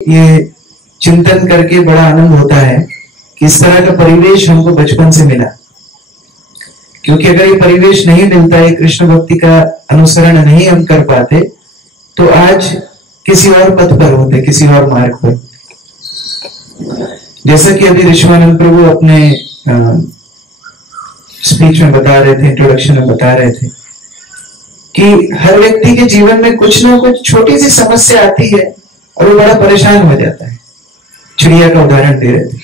ये चिंतन करके बड़ा आनंद होता है कि इस तरह का परिवेश हमको बचपन से मिला। क्योंकि अगर ये परिवेश नहीं मिलता है, कृष्ण भक्ति का अनुसरण नहीं हम कर पाते, तो आज किसी और पथ पर होते, किसी और मार्ग पर। जैसा कि अभी ऋषभानंद प्रभु अपने स्पीच में बता रहे थे, इंट्रोडक्शन में बता रहे थे कि हर व्यक्ति के जीवन में कुछ ना कुछ छोटी सी समस्या आती है और वो बड़ा परेशान हो जाता है। चिड़िया का उदाहरण दे रहे थे।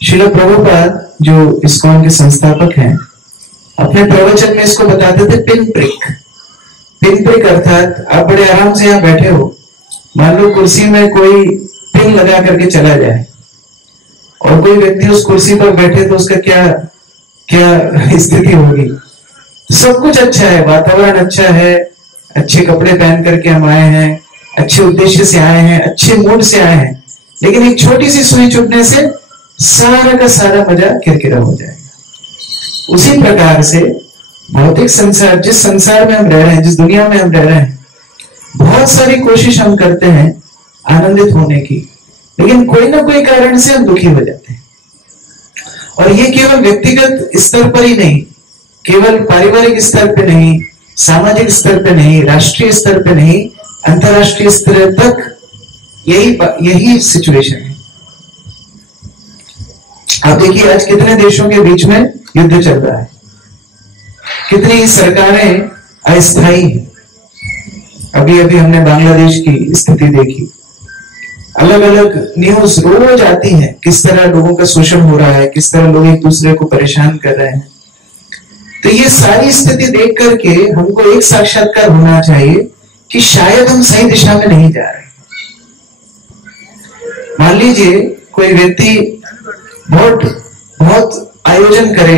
श्रील प्रभुपाद जो इस्कॉन के संस्थापक हैं, अपने प्रवचन में इसको बताते थे पिन प्रिक। पिन प्रिक अर्थात आप बड़े आराम से यहाँ बैठे हो, मान लो कुर्सी में कोई पिन लगा करके चला जाए और कोई व्यक्ति उस कुर्सी पर बैठे तो उसका क्या क्या स्थिति होगी। सब कुछ अच्छा है, वातावरण अच्छा है, अच्छे कपड़े पहन करके हम आए हैं, अच्छे उद्देश्य से आए हैं, अच्छे मूड से आए हैं, लेकिन एक छोटी सी सुई चुभने से सारा का सारा मजा किरकिरा हो जाएगा। उसी प्रकार से भौतिक संसार, जिस संसार में हम रह रहे हैं, जिस दुनिया में हम रह रहे हैं, बहुत सारी कोशिश हम करते हैं आनंदित होने की, लेकिन कोई ना कोई कारण से हम दुखी हो जाते हैं। और ये केवल व्यक्तिगत स्तर पर ही नहीं, केवल पारिवारिक स्तर पे नहीं, सामाजिक स्तर पे नहीं, राष्ट्रीय स्तर पे नहीं, अंतरराष्ट्रीय स्तर तक यही सिचुएशन है। आप देखिए आज कितने देशों के बीच में युद्ध चल रहा है, कितनी सरकारें अस्थायी हैं। अभी अभी हमने बांग्लादेश की स्थिति देखी, अलग अलग न्यूज रोज आती है, किस तरह लोगों का शोषण हो रहा है, किस तरह लोग एक दूसरे को परेशान कर रहे हैं। तो ये सारी स्थिति देख करके हमको एक साक्षात्कार होना चाहिए कि शायद हम सही दिशा में नहीं जा रहे। मान लीजिए कोई व्यक्ति बहुत आयोजन करे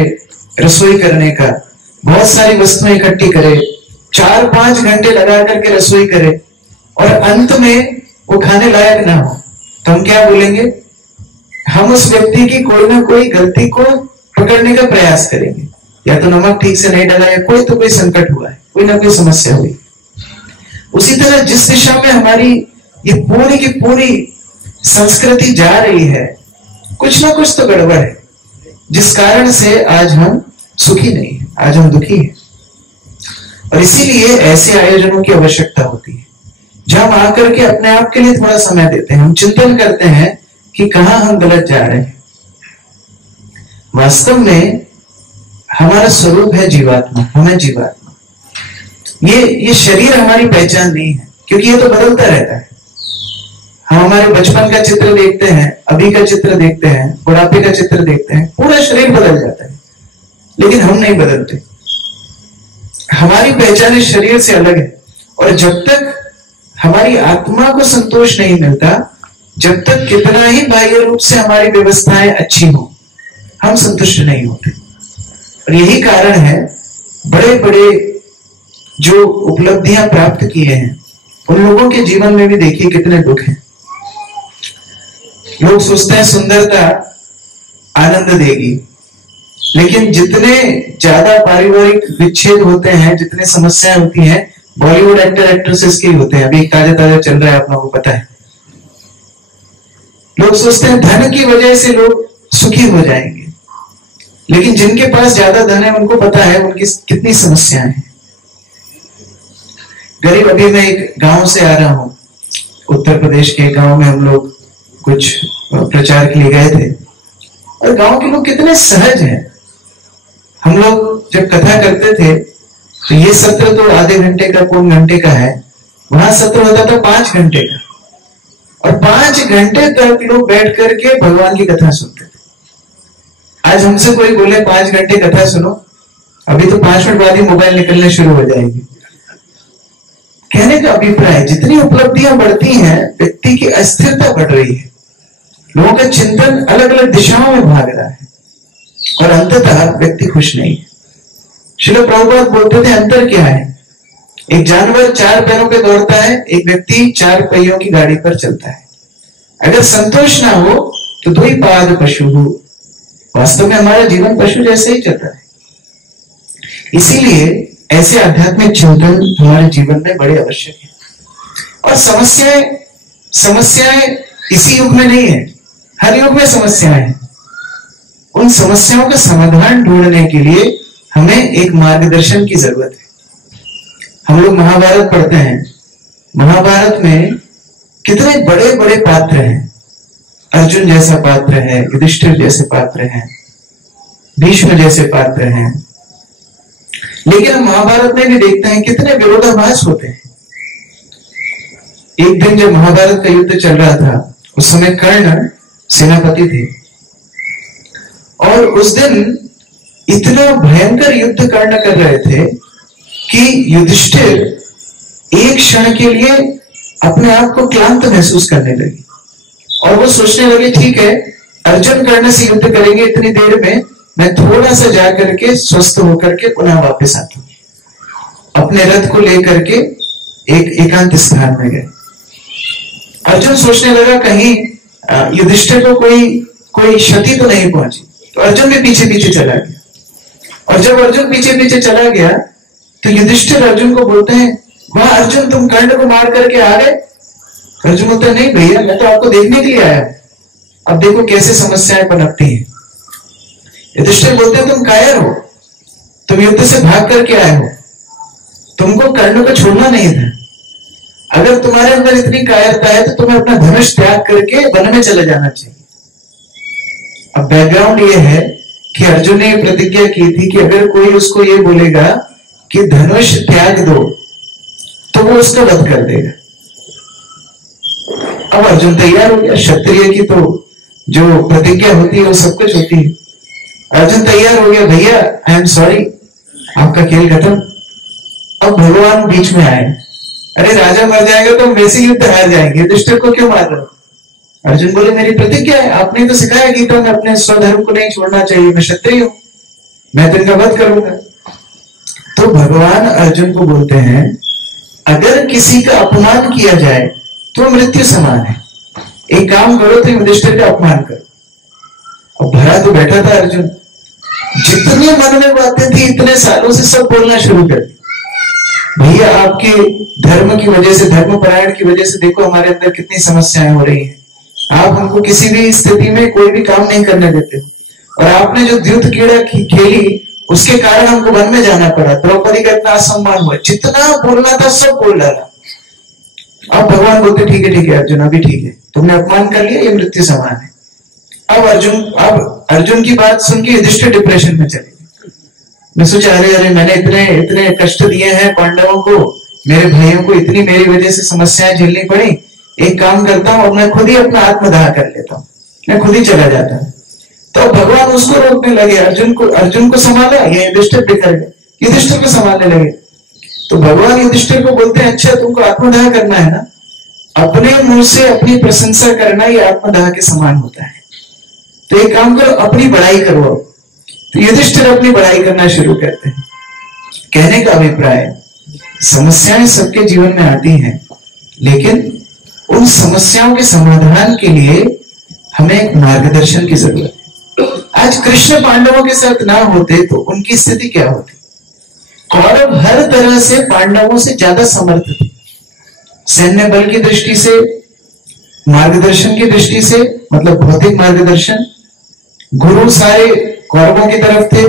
रसोई करने का, बहुत सारी वस्तुएं इकट्ठी करे, 4-5 घंटे लगा करके रसोई करे और अंत में वो खाने लायक ना हो, तो हम क्या बोलेंगे? हम उस व्यक्ति की कोई ना कोई गलती को पकड़ने का प्रयास करेंगे, या तो नमक ठीक से नहीं डाला, या कोई संकट हुआ है, कोई ना कोई समस्या हुई। उसी तरह जिस दिशा में हमारी ये पूरी की पूरी संस्कृति जा रही है, कुछ ना कुछ तो गड़बड़ है, जिस कारण से आज हम सुखी नहीं है, आज हम दुखी हैं। और इसीलिए ऐसे आयोजनों की आवश्यकता होती है, जहां हम आकर के अपने आप के लिए थोड़ा समय देते हैं, हम चिंतन करते हैं कि कहां हम गलत जा रहे हैं। वास्तव में हमारा स्वरूप है जीवात्मा, हमें जीवात्मा। ये शरीर हमारी पहचान नहीं है, क्योंकि ये तो बदलता रहता है। हम हमारे बचपन का चित्र देखते हैं, अभी का चित्र देखते हैं, बुढ़ापे का चित्र देखते हैं, पूरा शरीर बदल जाता है, लेकिन हम नहीं बदलते। हमारी पहचान इस शरीर से अलग है। और जब तक हमारी आत्मा को संतोष नहीं मिलता, जब तक कितना ही बाह्य रूप से हमारी व्यवस्थाएं अच्छी हो, हम संतुष्ट नहीं होते। और यही कारण है बड़े बड़े जो उपलब्धियां प्राप्त किए हैं, उन लोगों के जीवन में भी देखिए कितने दुख हैं। लोग सोचते हैं सुंदरता आनंद देगी, लेकिन जितने ज्यादा पारिवारिक विच्छेद होते हैं, जितने समस्याएं होती हैं, बॉलीवुड एक्टर एक्ट्रेसेस के होते हैं। अभी ताजा चल रहा है, आप लोगों को पता है। लोग सोचते हैं धन की वजह से लोग सुखी हो जाएंगे, लेकिन जिनके पास ज्यादा धन है उनको पता है उनकी कितनी समस्याएं हैं। गरीब, अभी मैं एक गांव से आ रहा हूं, उत्तर प्रदेश के गांव में हम लोग कुछ प्रचार के लिए गए थे, और गांव के लोग कितने सहज हैं। हम लोग जब कथा करते थे तो ये सत्र तो आधे घंटे का, पौन घंटे का है, वहां सत्र होता था 5 घंटे का, और 5 घंटे तक लोग बैठ करके भगवान की कथा सुनते थे। आज हमसे कोई बोले 5 घंटे कथा सुनो, अभी तो 5 मिनट बाद ही मोबाइल निकलने शुरू हो जाएगी। कहने का अभिप्राय, जितनी उपलब्धियां बढ़ती हैं, व्यक्ति की अस्थिरता बढ़ रही है, लोगों का चिंतन अलग अलग दिशाओं में भाग रहा है, और अंततः व्यक्ति खुश नहीं है। श्रील प्रभुपाद बोलते थे अंतर क्या है? एक जानवर 4 पैरों पे दौड़ता है, एक व्यक्ति 4 पहियों की गाड़ी पर चलता है। अगर संतोष ना हो तो 2 पाद पशु हो। वास्तव में हमारा जीवन पशु जैसे ही चल रहा है। इसीलिए ऐसे आध्यात्मिक चिंतन हमारे जीवन में बड़े आवश्यक है। और समस्याएं समस्याएं इसी युग में नहीं है, हर युग में समस्याएं हैं। उन समस्याओं का समाधान ढूंढने के लिए हमें एक मार्गदर्शन की जरूरत है। हम लोग महाभारत पढ़ते हैं, महाभारत में कितने बड़े बड़े पात्र हैं। अर्जुन जैसा पात्र है, युधिष्ठिर जैसे पात्र हैं, भीष्म जैसे पात्र हैं। लेकिन हम महाभारत में भी देखते हैं कितने विरोधाभास होते हैं। एक दिन जब महाभारत का युद्ध चल रहा था, उस समय कर्ण सेनापति थे, और उस दिन इतना भयंकर युद्ध कर्ण कर रहे थे कि युधिष्ठिर एक क्षण के लिए अपने आप को क्लांत महसूस करने लगे और वो सोचने लगे, ठीक है, अर्जुन कर्ण से युद्ध करेंगे, इतनी देर में मैं थोड़ा सा जाकर के स्वस्थ होकर के पुनः वापस आता हूं। अपने रथ को लेकर के एक एकांत स्थान में गए। अर्जुन सोचने लगा कहीं युधिष्ठिर को कोई क्षति तो नहीं पहुंची, तो अर्जुन भी पीछे पीछे चला गया। और जब अर्जुन पीछे पीछे चला गया तो युधिष्ठिर अर्जुन को बोलते हैं, वाह अर्जुन, तुम कर्ण को मार करके आ गए। अर्जुन बोलता है, नहीं भैया, मैं तो आपको देखने के लिए आया। अब देखो कैसे समस्याएं पनपती हैं। युधिष्ठिर बोलते हैं, तुम कायर हो, तुम युद्ध से भाग करके आए हो, तुमको कर्ण को छोड़ना नहीं था। अगर तुम्हारे अंदर इतनी कायरता है तो तुम्हें अपना धनुष त्याग करके वन में चले जाना चाहिए। अब बैकग्राउंड ये है कि अर्जुन ने प्रतिज्ञा की थी कि अगर कोई उसको ये बोलेगा कि धनुष त्याग दो तो वो उसका वध कर देगा। अब अर्जुन तैयार हो गया। क्षत्रिय की तो जो प्रतिज्ञा होती है वो सब कुछ होती है। अर्जुन तैयार हो गया, भैया आई एम सॉरी, आपका खेल खत्म। अब भगवान बीच में आए, अरे राजा मर जाएगा तो हम वैसे युद्ध हार जाएंगे, युधिष्ठिर को क्यों मार रहे हो? अर्जुन बोले, मेरी प्रतिज्ञा है, आपने तो सिखाया गीता में अपने स्वधर्म को नहीं छोड़ना चाहिए, मैं क्षत्रिय हूं, मैं तो इनका वध करूंगा। तो भगवान अर्जुन को बोलते हैं, अगर किसी का अपमान किया जाए तो मृत्यु समान है, एक काम करो तो युधिष्ठिर का अपमान करो। अब भरा तो बैठा था अर्जुन, जितने मन में बातें थी इतने सालों से सब बोलना शुरू कर दी। भैया आपके धर्म की वजह से, धर्म परायण की वजह से देखो हमारे अंदर कितनी समस्याएं हो रही हैं। आप हमको किसी भी स्थिति में कोई भी काम नहीं करने देते, और आपने जो द्युत क्रीड़ा खेली उसके कारण हमको वन में जाना पड़ा, द्रौपदी का इतना असम्मान हुआ, जितना बोलना था सब बोल डाला। अब भगवान बोलते, ठीक है अर्जुन, अभी ठीक है, तुमने अपमान कर लिया, ये मृत्यु समान है। अब अर्जुन की बात सुन के युधिष्ठिर डिप्रेशन में चले गए। मैं सोचा, अरे मैंने इतने कष्ट दिए हैं पांडवों को, मेरे भाइयों को इतनी मेरी वजह से समस्याएं झेलनी पड़ी, एक काम करता हूं और मैं खुद ही अपना आत्मदाह कर लेता हूं, मैं खुद ही चला जाता हूं। तो भगवान उसको रोकने लगे, अर्जुन को संभाला, ये युधिष्ठिर बिखर गए, युधिष्ठिर को संभालने लगे। तो भगवान युधिष्ठिर को बोलते हैं, अच्छा तुमको आत्मदाह करना है ना, अपने मुंह से अपनी प्रशंसा करना ये आत्मदाह के समान होता है, तो एक काम करो, अपनी बड़ाई करो। तो युधिष्ठिर अपनी बड़ाई करना शुरू करते हैं। कहने का अभिप्राय, समस्याएं सबके जीवन में आती हैं, लेकिन उन समस्याओं के समाधान के लिए हमें एक मार्गदर्शन की जरूरत है। आज कृष्ण पांडवों के साथ ना होते तो उनकी स्थिति क्या होती? कौरव हर तरह से पांडवों से ज्यादा समर्थ थे, सैन्य बल की दृष्टि से, मार्गदर्शन की दृष्टि से, मतलब भौतिक मार्गदर्शन, गुरु सारे कौरवों की तरफ थे,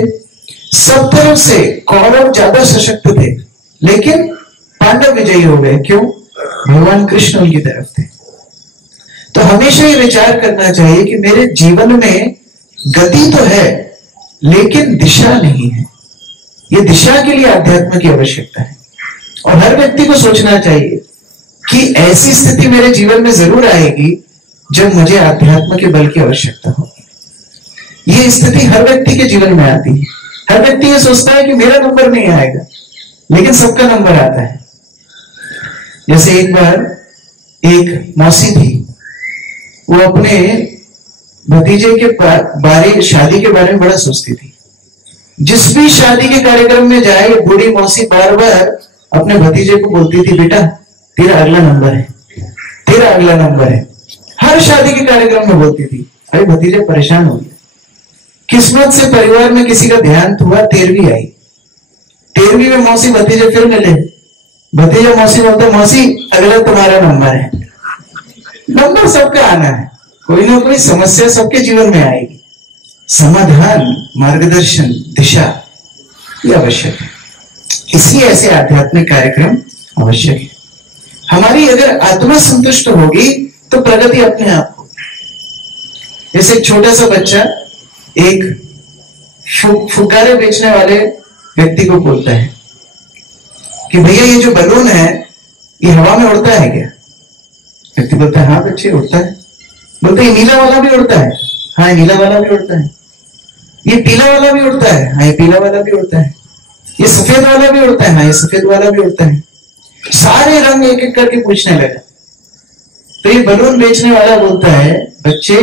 सब तरफ से कौरव ज्यादा सशक्त थे, लेकिन पांडव विजयी हो गए। क्यों? भगवान कृष्ण उनकी तरफ थे। तो हमेशा ये विचार करना चाहिए कि मेरे जीवन में गति तो है लेकिन दिशा नहीं है। ये दिशा के लिए अध्यात्म की आवश्यकता है, और हर व्यक्ति को सोचना चाहिए कि ऐसी स्थिति मेरे जीवन में जरूर आएगी जब मुझे अध्यात्म के बल की आवश्यकता होगी। ये स्थिति हर व्यक्ति के जीवन में आती है। हर व्यक्ति ये सोचता है कि मेरा नंबर नहीं आएगा, लेकिन सबका नंबर आता है। जैसे एक बार एक मौसी थी, वो अपने भतीजे के बारे, शादी के बारे में बड़ा सोचती थी। जिस भी शादी के कार्यक्रम में जाए, बूढ़ी मौसी बार बार अपने भतीजे को बोलती थी, बेटा तेरा अगला नंबर है, तेरा अगला नंबर है। हर शादी के कार्यक्रम में बोलती थी। अरे भतीजे परेशान हो गया। किस्मत से परिवार में किसी का ध्यान हुआ, 13वीं आई। 13वीं में मौसी भतीजे फिर मिले। भतीजा मौसी बोलते, मौसी अगला तुम्हारा नंबर है। नंबर सबका आना है, कोई ना कोई समस्या सबके जीवन में आएगी। समाधान, मार्गदर्शन, दिशा ये आवश्यक है। इसलिए ऐसे आध्यात्मिक कार्यक्रम आवश्यक है। हमारी अगर आत्मा संतुष्ट होगी तो प्रगति अपने आप होगी। जैसे एक छोटा सा बच्चा एक फुग्गारे बेचने वाले व्यक्ति को बोलता है कि भैया ये जो बलून है ये हवा में उड़ता है क्या? व्यक्ति बोलता है हाँ बच्चे उड़ता है। बोलते ये नीला वाला भी उड़ता है? हाँ नीला वाला भी उड़ता है। ये पीला वाला भी उड़ता है? हाँ ये पीला वाला भी उड़ता है। ये सफेद वाला भी उड़ता है? हाँ ये सफेद वाला भी उड़ता है। सारे रंग एक एक करके पूछने लगा। तो ये बलून बेचने वाला बोलता है बच्चे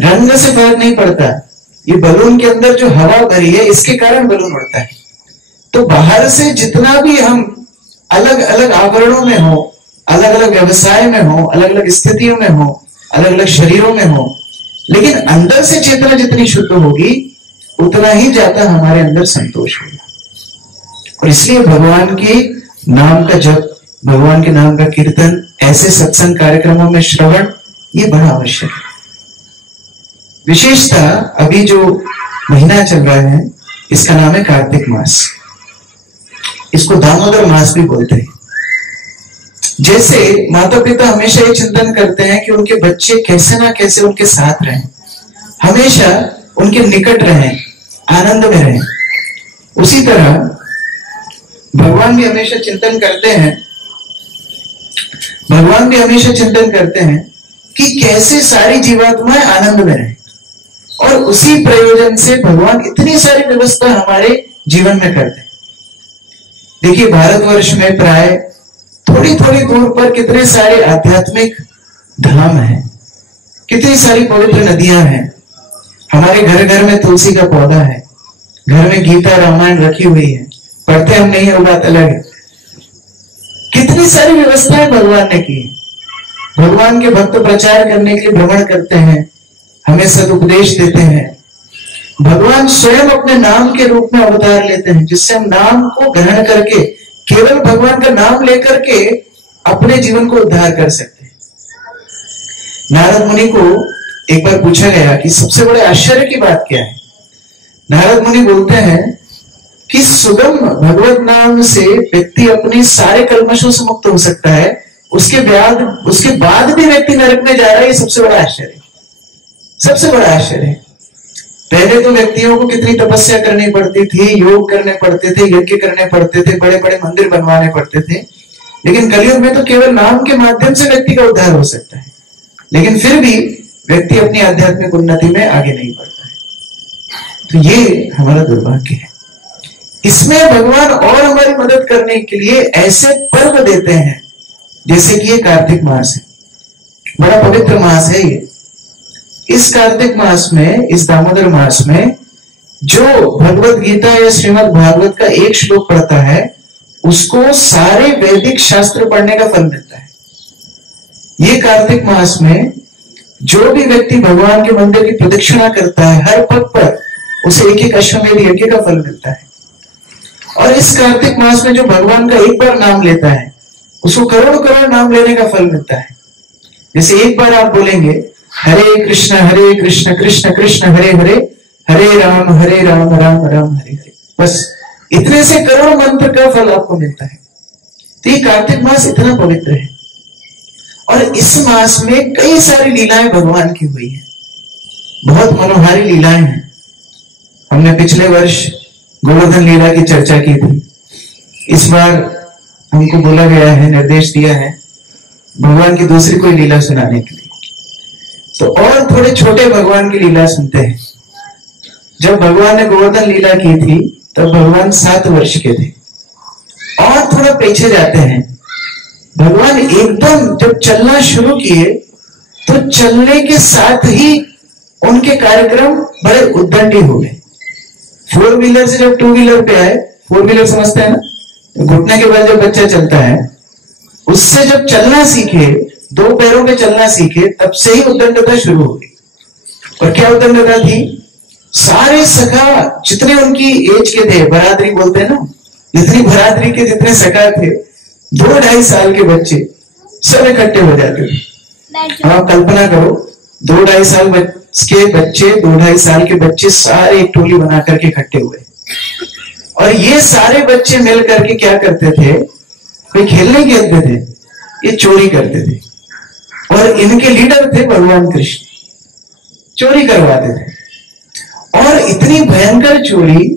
रंग से फर्क नहीं पड़ता, ये बलून के अंदर जो हवा भरी है इसके कारण बलून उड़ता है। तो बाहर से जितना भी हम अलग अलग आवरणों में हो, अलग अलग व्यवसाय में हो, अलग अलग स्थितियों में हो, अलग अलग शरीरों में हो, लेकिन अंदर से चेतना जितनी शुद्ध होगी उतना ही ज्यादा हमारे अंदर संतोष होगा। और इसलिए भगवान के नाम का जप, भगवान के नाम का कीर्तन, ऐसे सत्संग कार्यक्रमों में श्रवण ये बड़ा आवश्यक है। विशेषता अभी जो महीना चल रहा है इसका नाम है कार्तिक मास। इसको दामोदर मास भी बोलते हैं। जैसे माता पिता हमेशा ये चिंतन करते हैं कि उनके बच्चे कैसे ना कैसे उनके साथ रहें, हमेशा उनके निकट रहें, आनंद में रहें, उसी तरह भगवान भी हमेशा चिंतन करते हैं, भगवान भी हमेशा चिंतन करते हैं कि कैसे सारी जीवात्माएं आनंद में रहें। और उसी प्रयोजन से भगवान इतनी सारी व्यवस्था हमारे जीवन में करते हैं। देखिए भारतवर्ष में प्राय थोड़ी थोड़ी दूर पर कितने सारे आध्यात्मिक धाम हैं, कितनी सारी पवित्र नदियां हैं। हमारे घर घर में तुलसी का पौधा है, घर में गीता रामायण रखी हुई है, पढ़ते हम नहीं है वो बात अलग है। कितनी सारी व्यवस्थाएं भगवान ने की। भगवान के भक्त प्रचार करने के लिए भ्रमण करते हैं, हमें सदुपदेश देते हैं। भगवान स्वयं अपने नाम के रूप में अवतार लेते हैं, जिससे हम नाम को ग्रहण करके केवल भगवान का नाम लेकर के अपने जीवन को उद्धार कर सकते हैं। नारद मुनि को एक बार पूछा गया कि सबसे बड़े आश्चर्य की बात क्या है। नारद मुनि बोलते हैं कि सुगम भगवत नाम से व्यक्ति अपने सारे कल्मशों से मुक्त हो सकता है, उसके बाद भी व्यक्ति नरक में जा रहा है। ये सबसे बड़ा आश्चर्य, सबसे बड़ा आश्चर्य है। पहले तो व्यक्तियों को कितनी तपस्या करनी पड़ती थी, योग करने पड़ते थे, यज्ञ करने पड़ते थे, बड़े बड़े मंदिर बनवाने पड़ते थे। लेकिन कलयुग में तो केवल नाम के माध्यम से व्यक्ति का उद्धार हो सकता है। लेकिन फिर भी व्यक्ति अपनी आध्यात्मिक उन्नति में आगे नहीं बढ़ता है। तो ये हमारा दुर्भाग्य है। इसमें भगवान और हमारी मदद करने के लिए ऐसे पर्व देते हैं, जैसे कि ये कार्तिक मास है, बड़ा पवित्र मास है ये। इस कार्तिक मास में, इस दामोदर मास में जो भगवत गीता या श्रीमद् भागवत का एक श्लोक पढ़ता है उसको सारे वैदिक शास्त्र पढ़ने का फल मिलता है। ये कार्तिक मास में जो भी व्यक्ति भगवान के मंदिर की प्रदक्षिणा करता है, हर पग पर उसे एक एक अश्वमेध यज्ञ का फल मिलता है। और इस कार्तिक मास में जो भगवान का एक बार नाम लेता है उसको करोड़ करोड़ नाम लेने का फल मिलता है। जैसे एक बार आप बोलेंगे हरे कृष्ण कृष्ण कृष्ण हरे हरे, हरे राम राम राम हरे हरे, बस इतने से करोड़ मंत्र का फल आपको मिलता है। तो ये कार्तिक मास इतना पवित्र है। और इस मास में कई सारी लीलाएं भगवान की हुई हैं, बहुत मनोहारी लीलाएं हैं। हमने पिछले वर्ष गोवर्धन लीला की चर्चा की थी। इस बार हमको बोला गया है, निर्देश दिया है भगवान की दूसरी कोई लीला सुनाने के लिए। तो और थोड़े छोटे भगवान की लीला सुनते हैं। जब भगवान ने गोवर्धन लीला की थी तब भगवान 7 वर्ष के थे। और थोड़ा पीछे जाते हैं, भगवान एकदम जब चलना शुरू किए तो चलने के साथ ही उनके कार्यक्रम बड़े उद्दंडी हो गए। 4 व्हीलर से जब 2 व्हीलर पे आए, 4 व्हीलर समझते हैं ना, घुटने के बाद जब बच्चा चलता है, उससे जब चलना सीखे, 2 पैरों पे चलना सीखे, तब से ही उद्दंडता शुरू हो गई। और क्या उद्दंडता थी? सारे सखा जितने उनकी एज के थे, बरादरी बोलते हैं ना, जितनी बरादरी के जितने सखा थे, 2-2.5 साल के बच्चे सब इकट्ठे हो जाते थे अब आप कल्पना करो 2-2.5 साल के बच्चे, 2-2.5 साल के बच्चे सारे एक टोली बना करके इकट्ठे हुए, और ये सारे बच्चे मिल करके क्या करते थे, कोई खेलने खेलते थे, ये चोरी करते थे। और इनके लीडर थे भगवान कृष्ण, चोरी करवाते थे। और इतनी भयंकर चोरी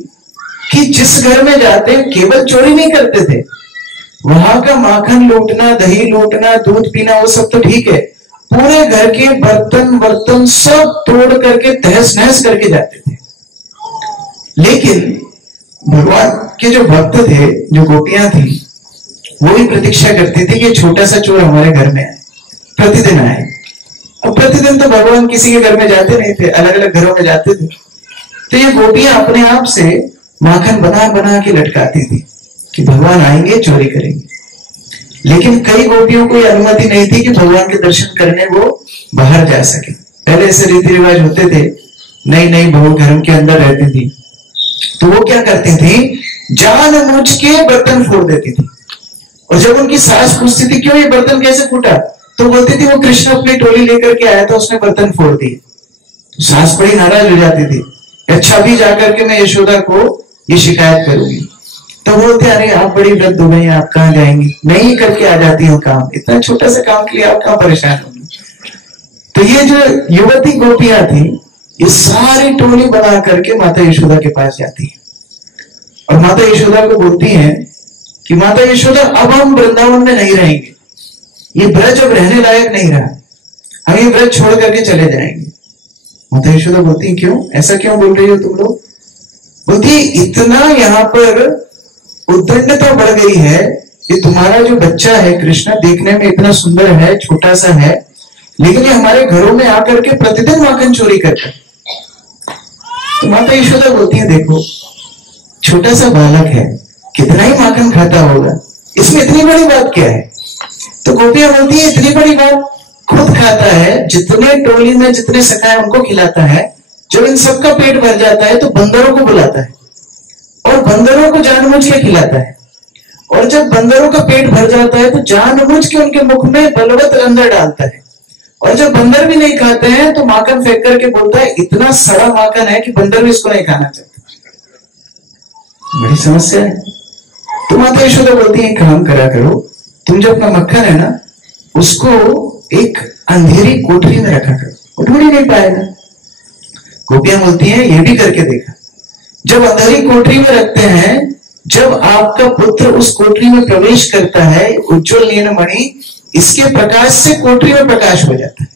कि जिस घर में जाते केवल चोरी नहीं करते थे, वहां का माखन लूटना, दही लूटना, दूध पीना वो सब तो ठीक है, पूरे घर के बर्तन सब तोड़ करके तहस नहस करके जाते थे। लेकिन भगवान के जो भक्त थे, जो गोपियां थी, वो भी प्रतीक्षा करती थी कि छोटा सा चोर हमारे घर में आए, प्रतिदिन आए। और प्रतिदिन तो भगवान किसी के घर में जाते नहीं थे, अलग अलग घरों में जाते थे। तो ये गोपियां अपने आप से माखन बना बना के लटकाती थी कि भगवान आएंगे, चोरी करेंगे। लेकिन कई गोपियों को यह अनुमति नहीं थी कि भगवान के दर्शन करने वो बाहर जा सके। पहले ऐसे रीति रिवाज होते थे, नई नई बहू घर के अंदर रहती थी, तो वो क्या करती थी, जानबूझ के बर्तन फोड़ देती थी। और जब उनकी सास पूछती थी क्यों ये बर्तन कैसे फूटा, तो बोलती थी वो कृष्ण अपनी टोली लेकर के आया था, उसने बर्तन फोड़ दिए। तो सास बड़ी नाराज हो जाती थी, अच्छा भी जाकर के मैं यशोदा को ये शिकायत करूंगी। तो बोलते अरे आप बड़ी वृद्ध हो गई, आप कहाँ जाएंगी, मैं ही करके आ जाती हूँ काम, इतना छोटा सा काम के लिए आप कहाँ परेशान होंगी। तो ये जो युवती गोपियां थी, ये सारी टोली बना करके माता यशोदा के पास जाती है और माता यशोदा को बोलती हैं कि माता यशोदा अब हम वृंदावन में नहीं रहेंगे, ये ब्रज अब रहने लायक नहीं रहा, हम ये ब्रज छोड़ करके चले जाएंगे। माता यशोदा बोलती है क्यों, ऐसा क्यों बोल रही हो तुम लोग। बोलती इतना यहाँ पर उद्दंडता बढ़ गई है कि तुम्हारा जो बच्चा है कृष्ण देखने में इतना सुंदर है, छोटा सा है, लेकिन ये हमारे घरों में आकर के प्रतिदिन माखन चोरी करता है। तो माता यशोदा बोलती है देखो छोटा सा बालक है, कितना ही माखन खाता होगा, इसमें इतनी बड़ी बात क्या है। तो गोपियां बोलती है इतनी बड़ी बात, खुद खाता है, जितने टोली में जितने सखा है उनको खिलाता है, जब इन सबका पेट भर जाता है तो बंदरों को बुलाता है और बंदरों को जानबूझ के खिलाता है, और जब बंदरों का पेट भर जाता है तो जानबूझ के उनके मुख में बलवत अंदर डालता है, और जब बंदर भी नहीं खाते हैं तो माखन फेंक करके बोलता है इतना सड़ा माखन है कि बंदर भी इसको नहीं खाना चाहता। बड़ी समस्या है। तो माता यशोदा बोलती है काम करा करो, तुम जो अपना मक्खन है ना उसको एक अंधेरी कोठरी में रखा करो, वो ढूंढ ही नहीं पाएगा। गोपियां बोलती हैं ये भी करके देखा, जब अंधेरी कोठरी में रखते हैं, जब आपका पुत्र उस कोठरी में प्रवेश करता है, उज्ज्वल नीलमणि इसके प्रकाश से कोठरी में प्रकाश हो जाता है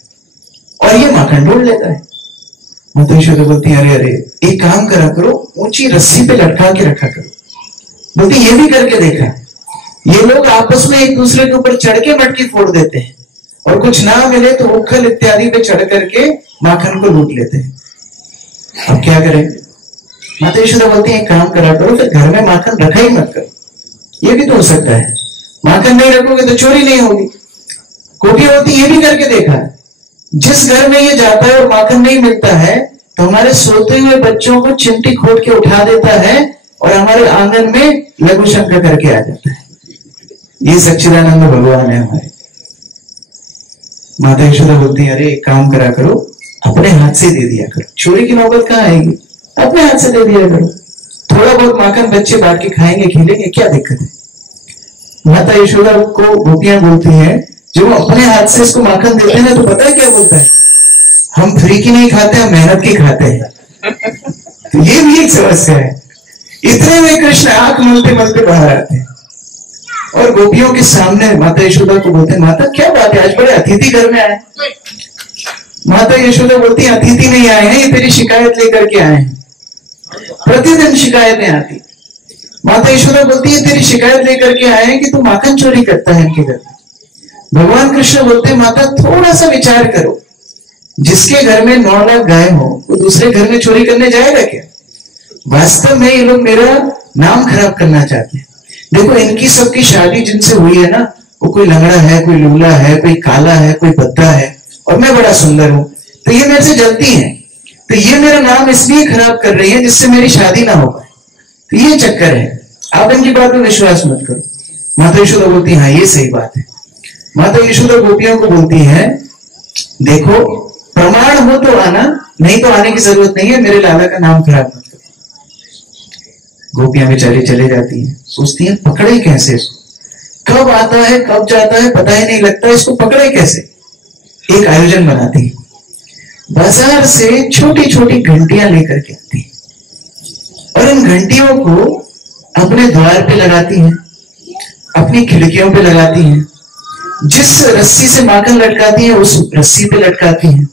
और ये माखन ढूंढ लेता है। माता यशोदा बोलती है अरे एक काम करा करो, ऊंची रस्सी पे लटका के रखा करो। बोलती ये भी करके देखा, ये लोग आपस में एक दूसरे के ऊपर चढ़ के मटकी फोड़ देते हैं और कुछ ना मिले तो उखल इत्यादि पे चढ़ करके माखन को लूट लेते हैं। अब क्या करें। माता यशोदा बोलती है काम करा करो, फिर घर में माखन रखा ही मत करो, ये भी तो हो सकता है, माखन नहीं रखोगे तो चोरी नहीं होगी। गोपियां बोलती ये भी करके देखा, जिस घर में ये जाता है और माखन नहीं मिलता है तो हमारे सोते हुए बच्चों को चिमटी खोद के उठा देता है और हमारे आंगन में लघु शंकर करके आ जाता है। ये सच्चिदानंद भगवान है हमारे। माता यशोदा बोलती है अरे एक काम करा करो, अपने हाथ से दे दिया करो, चोरी की नौबत कहाँ आएगी, अपने हाथ से दे दिया करो, थोड़ा बहुत माखन बच्चे बांट के खाएंगे खिलेंगे, क्या दिक्कत है। माता यशोदा को गोपियां बोलती हैं जब अपने हाथ से इसको माखन देते हैं तो पता है क्या बोलता है, हम फ्री की नहीं खाते, हम मेहनत की खाते हैं। तो ये भी एक समस्या है। इतने में कृष्ण आंख मलते मलते बाहर आते हैं और गोपियों के सामने माता यशोदा को बोलते हैं माता क्या बात है, आज बड़े अतिथि घर में आए। माता यशोदा बोलती है अतिथि नहीं आए हैं, ये तेरी शिकायत लेकर के आए हैं, प्रतिदिन शिकायतें आती। माता यशोदा बोलती है तेरी शिकायत लेकर के आए हैं कि तू माखन चोरी करता है इनके घर में। भगवान कृष्ण बोलते माता थोड़ा सा विचार करो, जिसके घर में 9 लाख गाय हो वो दूसरे घर में चोरी करने जाएगा क्या। वास्तव में ये लोग मेरा नाम खराब करना चाहते हैं। देखो इनकी सबकी शादी जिनसे हुई है ना, वो कोई लंगड़ा है, कोई लूला है, कोई काला है, कोई बद्दा है, और मैं बड़ा सुंदर हूं, तो ये मेरे से जलती है, तो ये मेरा नाम इसलिए खराब कर रही है जिससे मेरी शादी ना हो पाए। तो ये चक्कर है, आप इनकी बात में विश्वास मत करो। माता यशोदा बोलती है हाँ ये सही बात है। माता यशोदा गोपियों को बोलती है देखो प्रमाण हो तो आना, नहीं तो आने की जरूरत नहीं है, मेरे लाला का नाम खराब मत करो। गोपियां बेचारी चले जाती हैं, सोचती हैं पकड़े कैसे इसको, कब आता है कब जाता है पता ही नहीं लगता, इसको पकड़े कैसे। एक आयोजन बनाती है, बाजार से छोटी छोटी घंटियां लेकर के आती है और इन घंटियों को अपने द्वार पे लगाती हैं, अपनी खिड़कियों पे लगाती हैं, जिस रस्सी से माखन लटकाती है उस रस्सी पे लटकाती हैं,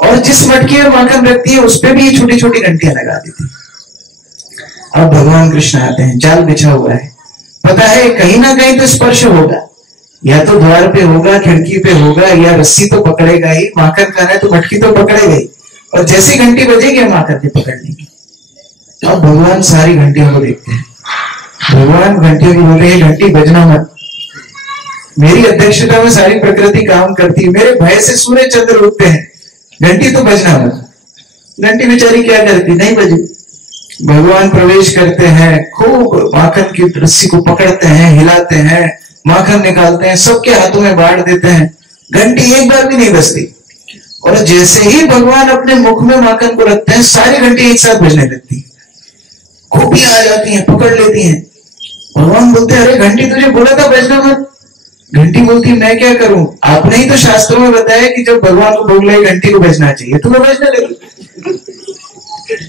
और जिस मटकी में माखन रखती है उस पे भी छोटी छोटी घंटियां लगा देती है। अब भगवान कृष्ण आते हैं, जाल बिछा हुआ है, पता है कहीं ना कहीं तो स्पर्श होगा, या तो द्वार पे होगा, खिड़की पे होगा, या रस्सी तो पकड़ेगा ही, माखन खाना है तो मटकी तो पकड़ेगा ही, और जैसी घंटी बजेगी माखन के पकड़ लेंगे। अब भगवान सारी घंटियों को देखते हैं, भगवान घंटियों को बोलते हैं घंटी बजना मत, मेरी अध्यक्षता में सारी प्रकृति काम करती है, मेरे भय से सूर्य चंद्र उठते हैं, घंटी तो बजना मत। घंटी बेचारी क्या करती, नहीं बजी। भगवान प्रवेश करते हैं, खूब माखन की रस्सी को पकड़ते हैं, हिलाते हैं, माखन निकालते हैं, सबके हाथों में बांट देते हैं, घंटी एक बार भी नहीं बजती। और जैसे ही भगवान अपने मुख में माखन को रखते हैं, सारी घंटी एक साथ बजने लगती है, गोपियां आ जाती हैं, पकड़ लेती हैं। भगवान बोलते हैं अरे घंटी तुझे बोला था बजना मत। घंटी बोलती मैं क्या करूं, आपने ही तो शास्त्रों में बताया कि जब भगवान को भोग लगे घंटी को बजना चाहिए, तो मैं बजने लगी।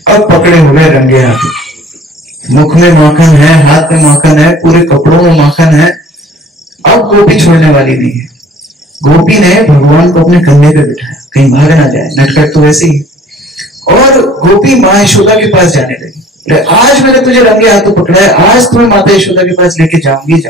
अब पकड़े हुए रंगे हाथ, मुख में माखन है, हाथ में माखन है, पूरे कपड़ों में माखन है। अब गोपी छोड़ने वाली नहीं है, गोपी ने भगवान को अपने कंधे पे बिठाया, कहीं भाग ना जाए, नटखट तो वैसे ही। और गोपी माँ यशोदा के पास जाने लगी, आज मैंने तुझे रंगे हाथों पकड़ा है, आज तुम्हें माता यशोदा के पास लेके जाऊंगी।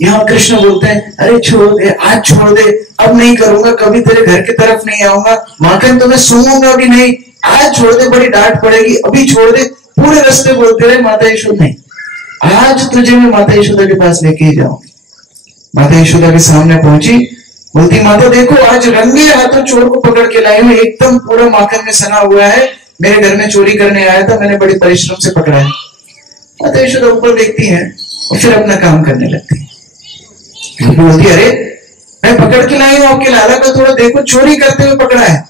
यहाँ कृष्ण बोलते हैं अरे छोड़ दे, आज छोड़ दे, अब नहीं करूंगा, कभी तेरे घर की तरफ नहीं आऊंगा, माखन तो मैं सूंघूंगा भी नहीं, आज छोड़ दे, बड़ी डांट पड़ेगी, अभी छोड़ दे। पूरे रास्ते बोलते रहे माता यशोदा नहीं, आज तुझे मैं माता यशोदा के पास लेके ही जाऊंगी। माता यशोदा के सामने पहुंची, बोलती माता देखो आज रंगे हाथों चोर को पकड़ के लाई हूं, एकदम पूरा माखन में सना हुआ है, मेरे घर में चोरी करने आया था, मैंने बड़ी परिश्रम से पकड़ा है। माता यशोदा ऊपर देखती है और फिर अपना काम करने लगती है। बोलती अरे मैं पकड़ के लाई हूं, आपके लाला का थोड़ा देखो, चोरी करते हुए पकड़ा है।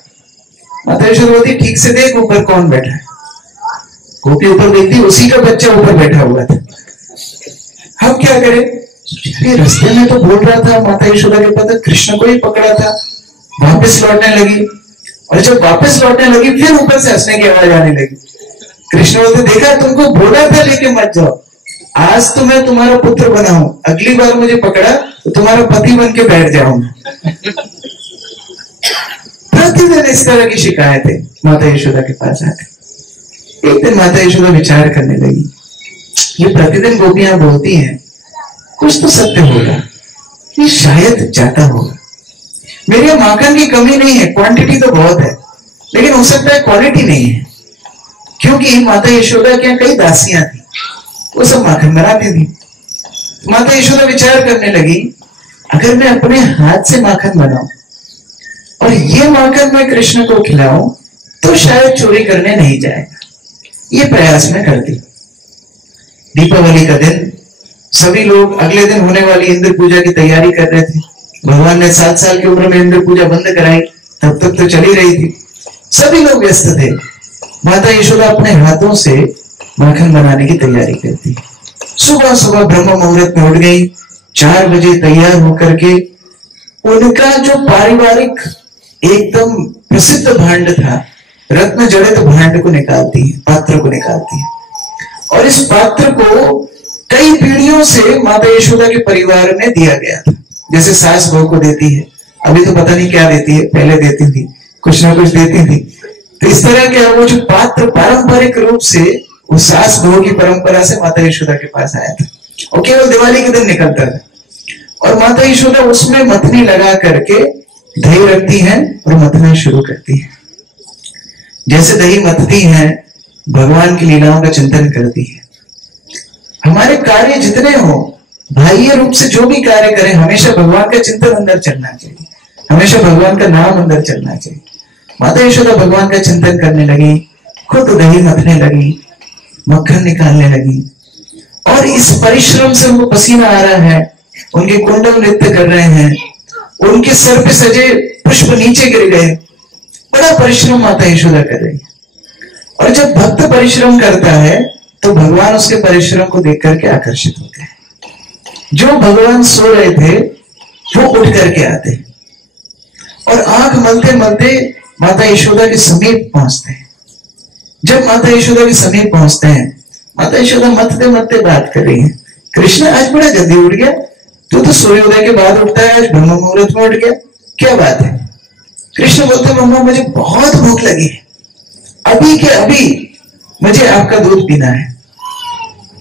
माता यशोदा बोलती ठीक से देख ऊपर कौन बैठा है। गोपी ऊपर देखती, उसी का बच्चा ऊपर बैठा हुआ था। हम क्या करें, रास्ते में तो बोल रहा था माता यशोदा के पता कृष्ण को ही पकड़ा था। वापस लौटने लगी, और जब वापस लौटने लगी फिर ऊपर से हंसने की आवाज आने लगी। कृष्ण बोलते देखा तुमको बोला था लेके मत जाओ, आज तो मैं तुम्हारा पुत्र बना हूं, अगली बार मुझे पकड़ा तो तुम्हारा पति बन के बैठ जाऊंगा। प्रतिदिन इस तरह की शिकायतें माता यशोदा के पास आती। एक दिन माता यशोदा विचार करने लगी, ये प्रतिदिन गोपियां बोलती हैं, कुछ तो सत्य होगा, ये शायद जाता होगा। मेरे यहाँ माखन की कमी नहीं है, क्वांटिटी तो बहुत है, लेकिन हो सकता है क्वालिटी नहीं है, क्योंकि माता यशोदा के यहाँ कई दासियां थी, वो सब माखन बनाती थी। माता यशोदा विचार करने लगी, अगर मैं अपने हाथ से माखन बनाऊं और ये माखन मैं कृष्ण को खिलाऊं तो शायद चोरी करने नहीं जाएगा। ये प्रयास मैं करती। दीपावली का दिन सभी लोग अगले दिन होने वाली इंद्र पूजा की तैयारी कर रहे थे। भगवान ने 7 साल की उम्र में इंद्र पूजा बंद कराई, तब तक तो चली रही थी, सभी लोग व्यस्त थे। माता यशोदा अपने हाथों से माखन बनाने की तैयारी करती। सुबह सुबह ब्रह्म मुहूर्त में उठ गई, 4 बजे तैयार होकर के उनका जो पारिवारिक एकदम प्रसिद्ध भांड था, रत्न जड़ित भांड को निकालती है, पात्र को निकालती है। और इस पात्र को कई पीढ़ियों से माता यशोदा के परिवार में दिया गया था, जैसे सास बहू को देती है, अभी तो पता नहीं क्या देती है, पहले देती थी, कुछ ना कुछ देती थी। तो इस तरह के वो जो पात्र पारंपरिक रूप से वो सास बहू की परंपरा से माता यशोदा के पास आया था, और केवल दिवाली के दिन निकलता था। और माता यशोदा उसमें मथनी लगा करके दही रखती हैं और मथना शुरू करती है। जैसे दही मथती हैं, भगवान की लीलाओं का चिंतन करती है। हमारे कार्य जितने हो, बाह्य रूप से जो भी कार्य करें, हमेशा भगवान का चिंतन अंदर चलना चाहिए, हमेशा भगवान का नाम अंदर चलना चाहिए। माता यशोदा भगवान का चिंतन करने लगी, खुद दही मथने लगी, मक्खन निकालने लगी, और इस परिश्रम से उनको पसीना आ रहा है, उनके कुंडल नृत्य कर रहे हैं, उनके सर पे सजे पुष्प नीचे गिर गए। बड़ा परिश्रम माता यशोदा कर रही है। और जब भक्त परिश्रम करता है तो भगवान उसके परिश्रम को देख करके आकर्षित होते हैं। जो भगवान सो रहे थे वो उठ करके आते हैं और आंख मलते मलते माता यशोदा के समीप पहुंचते हैं। जब माता यशोदा के समीप पहुंचते हैं, माता यशोदा मथते मथते बात कर रही है, कृष्ण आज बड़ा जल्दी उठ गया, तू तो सूर्योदय के बाद उठता है, आज ब्रह्म मुहूर्त में उठ गया, क्या बात है? कृष्ण बोलते, मम्मा मुझे बहुत भूख लगी है, अभी के अभी मुझे आपका दूध पीना है।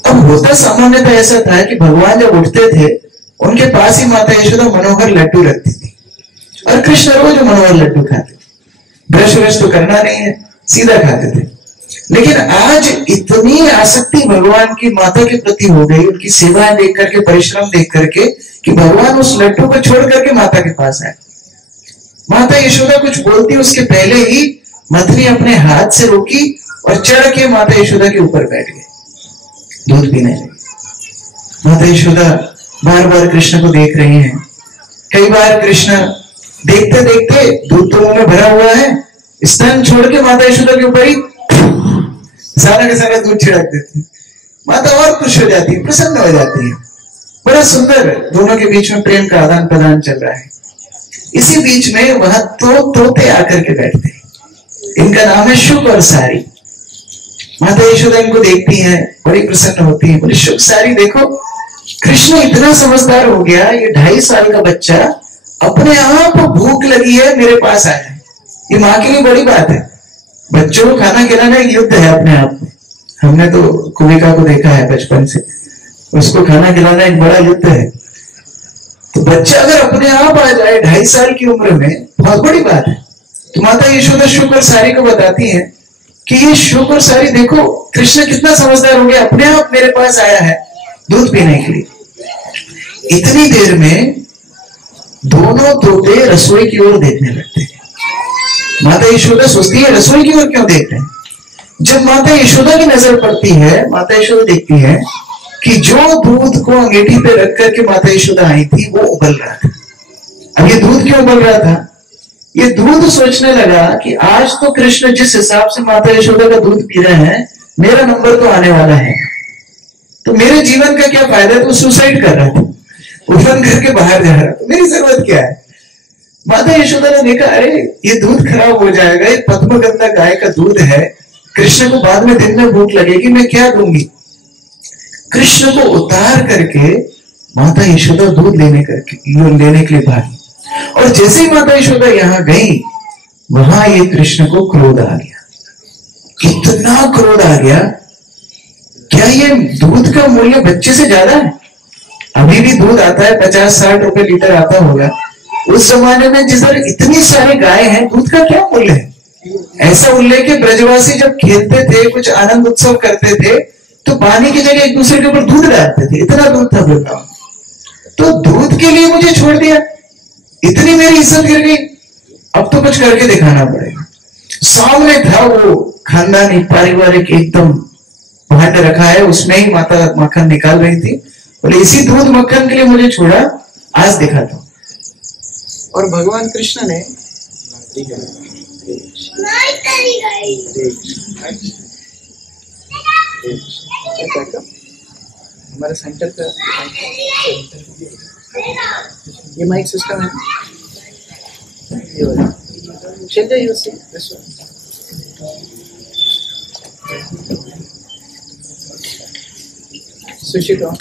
अब होता सामान्यतः ऐसा था कि भगवान जब उठते थे उनके पास ही माता यशोदा मनोहर लड्डू रखती थी और कृष्ण रोज मनोहर लड्डू खाते थे। ब्रश व्रश तो करना नहीं है, सीधा खाते थे। लेकिन आज इतनी आसक्ति भगवान की माता के प्रति हो गई, उनकी सेवाएं देख करके, परिश्रम देख करके, कि भगवान उस लड्डू को छोड़ करके माता के पास आए। माता यशोदा कुछ बोलती उसके पहले ही मथनी अपने हाथ से रोकी और चढ़ के माता यशोदा के ऊपर बैठ गए, दूध पीने लगे। माता यशोदा बार बार कृष्ण को देख रही हैं। कई बार कृष्ण देखते देखते दूध तो मुंह में भरा हुआ है, स्तन छोड़ के माता यशोदा के ऊपर ही सारा का सारा दूध छिड़क देते। माता और खुश हो जाती है, प्रसन्न हो जाती है। बड़ा सुंदर दोनों के बीच में प्रेम का आदान प्रदान चल रहा है। इसी बीच में वहां तोते आकर के बैठते हैं। इनका नाम है शुक और सारी। माता यशोदा इनको देखती हैं, बड़ी प्रसन्न होती है, बोली शुक सारी देखो, कृष्ण इतना समझदार हो गया, ये 2.5 साल का बच्चा अपने आप भूख लगी है मेरे पास आया है। ये माँ के लिए बड़ी बात है। बच्चों को खाना खिलाना एक युद्ध है अपने आप में। हमने तो कुविका को देखा है बचपन से, उसको खाना खिलाना एक बड़ा युद्ध है। तो बच्चा अगर अपने आप आ जाए 2.5 साल की उम्र में, बहुत बड़ी बात है। तो माता यशोदा शुक और सारी को बताती है कि ये शुक और सारी देखो, कृष्ण कितना समझदार हो गया, अपने आप मेरे पास आया है दूध पीने के लिए। इतनी देर में दोनों तोते रसोई की ओर देखने लगते हैं। माता यशोदा सोचती है रसोई की ओर क्यों देख रहे हैं। जब माता यशोदा की नजर पड़ती है, माता यशोदा देखती है कि जो दूध को अंगीठी पे रख करके माता यशोदा आई थी वो उबल रहा था। अब ये दूध क्यों उबल रहा था? ये दूध सोचने लगा कि आज तो कृष्ण जिस हिसाब से माता यशोदा का दूध पी रहे हैं, मेरा नंबर तो आने वाला है, तो मेरे जीवन का क्या फायदा? तो सुसाइड कर रहा था, उफन करके बाहर जा रहा था, मेरी जरूरत क्या है? माता यशोदा ने देखा, अरे ये दूध खराब हो जाएगा, ये पद्मगंधा गाय का दूध है, कृष्ण को बाद में दिन में भूख लगेगी, मैं क्या दूंगी? कृष्ण को उतार करके माता यशोदा दूध लेने के लिए भागी। और जैसे ही माता यशोदा यहां गई, वहां ये कृष्ण को क्रोध आ गया। इतना क्रोध आ गया, क्या ये दूध का मूल्य बच्चे से ज्यादा है? अभी भी दूध आता है 50-60 रुपए लीटर आता होगा। उस जमाने में जिधर इतनी सारी गाय हैं, दूध का क्या मूल्य है? ऐसा उल्लेख है, ब्रजवासी जब खेलते थे, कुछ आनंद उत्सव करते थे, तो पानी की जगह एक दूसरे के ऊपर दूध डालते थे, इतना दूध था वृंदावन। तो दूध के लिए मुझे छोड़ दिया, इतनी मेरी इज्जत गिर गई, अब तो कुछ करके दिखाना पड़ेगा। सामने था वो खानदानी पारिवारिक एकदम भांड रखा है, उसमें ही माता मक्खन निकाल रही थी, बोले इसी दूध मक्खन के लिए मुझे छोड़ा, आज दिखाता हूं। और भगवान कृष्ण ने हमारे सेंटर का ये माइक सिस्टम है, ये वाला चलते ही उससे सुशी तो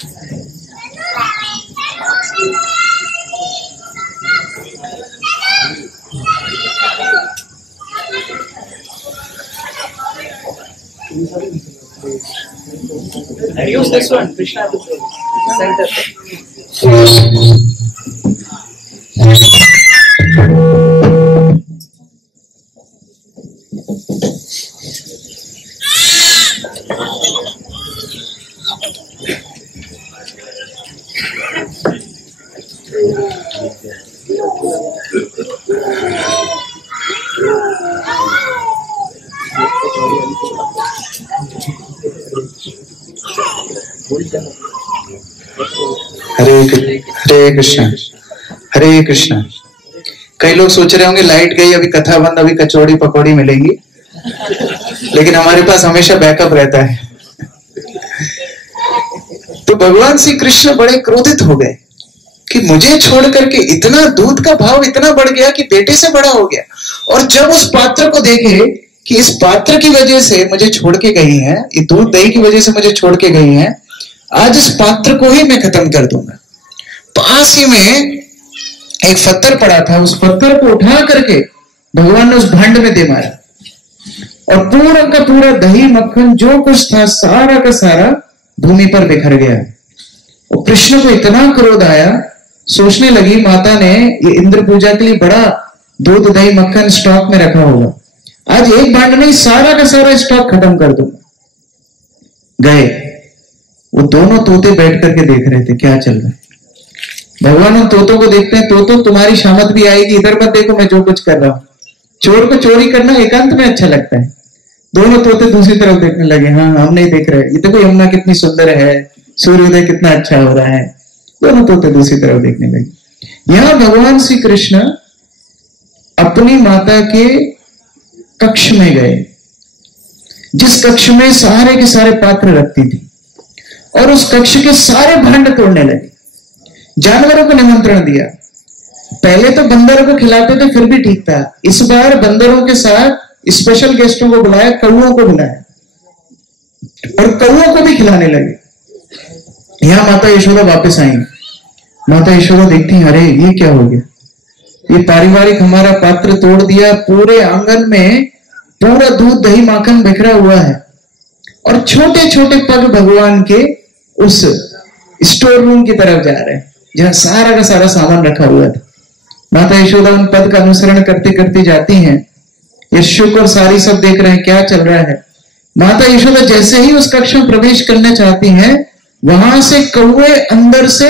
I use this one, Krishna center. हरे कृष्ण कई लोग सोच रहे होंगे लाइट गई, अभी कथा बंद, अभी कचौड़ी पकौड़ी मिलेंगी, लेकिन हमारे पास हमेशा बैकअप रहता है। तो भगवान श्री कृष्ण बड़े क्रोधित हो गए कि मुझे छोड़ करके इतना, दूध का भाव इतना बढ़ गया कि बेटे से बड़ा हो गया। और जब उस पात्र को देखे कि इस पात्र की वजह से मुझे छोड़ के गई हैं, ये दूध दही की वजह से मुझे छोड़ के गई हैं, आज इस पात्र को ही मैं खत्म कर दूंगा। पास ही में एक पत्थर पड़ा था, उस पत्थर को उठा करके भगवान ने उस भांड में दे मारा और पूरा का पूरा दही मक्खन जो कुछ था सारा का सारा भूमि पर बिखर गया। और कृष्ण को इतना क्रोध आया, सोचने लगी माता ने ये इंद्र पूजा के लिए बड़ा दूध दही मक्खन स्टॉक में रखा होगा, आज एक भांड नहीं सारा का सारा स्टॉक खत्म कर दूंगा। गए, वो दोनों तोते बैठ करके देख रहे थे क्या चल रहा है। भगवान उन तोतों को देखते हैं, तोतों तुम्हारी शामत भी आएगी, इधर मत देखो मैं जो कुछ कर रहा हूं। चोर को चोरी करना एकांत में अच्छा लगता है। दोनों तोते दूसरी तरफ देखने लगे, हाँ हम नहीं देख रहे, ये देखो यमुना कितनी सुंदर है, सूर्योदय कितना अच्छा हो रहा है। दोनों तोते दूसरी तरफ देखने लगे। यहां भगवान श्री कृष्ण अपनी माता के कक्ष में गए, जिस कक्ष में सारे के सारे पात्र रखती थी, और उस कक्ष के सारे भांड तोड़ने लगे। जानवरों को निमंत्रण दिया, पहले तो बंदरों को खिलाते थे फिर भी ठीक था, इस बार बंदरों के साथ स्पेशल गेस्टों को बुलाया, कौओं को बुलाया और कौओं को भी खिलाने लगे। यहां माता यशोदा वापस आई। माता यशोदा देखती, अरे ये क्या हो गया, ये पारिवारिक हमारा पात्र तोड़ दिया, पूरे आंगन में पूरा दूध दही माखन बिखरा हुआ है और छोटे छोटे पग भगवान के उस स्टोर रूम की तरफ जा रहे हैं जहां सारा का सारा सामान रखा हुआ था। माता यशोदा उन पद का अनुसरण करते करते जाती हैं। यशोक और सारी सब देख रहे हैं क्या चल रहा है। माता यशोदा जैसे ही उस कक्ष में प्रवेश करना चाहती हैं, वहां से कौवे अंदर से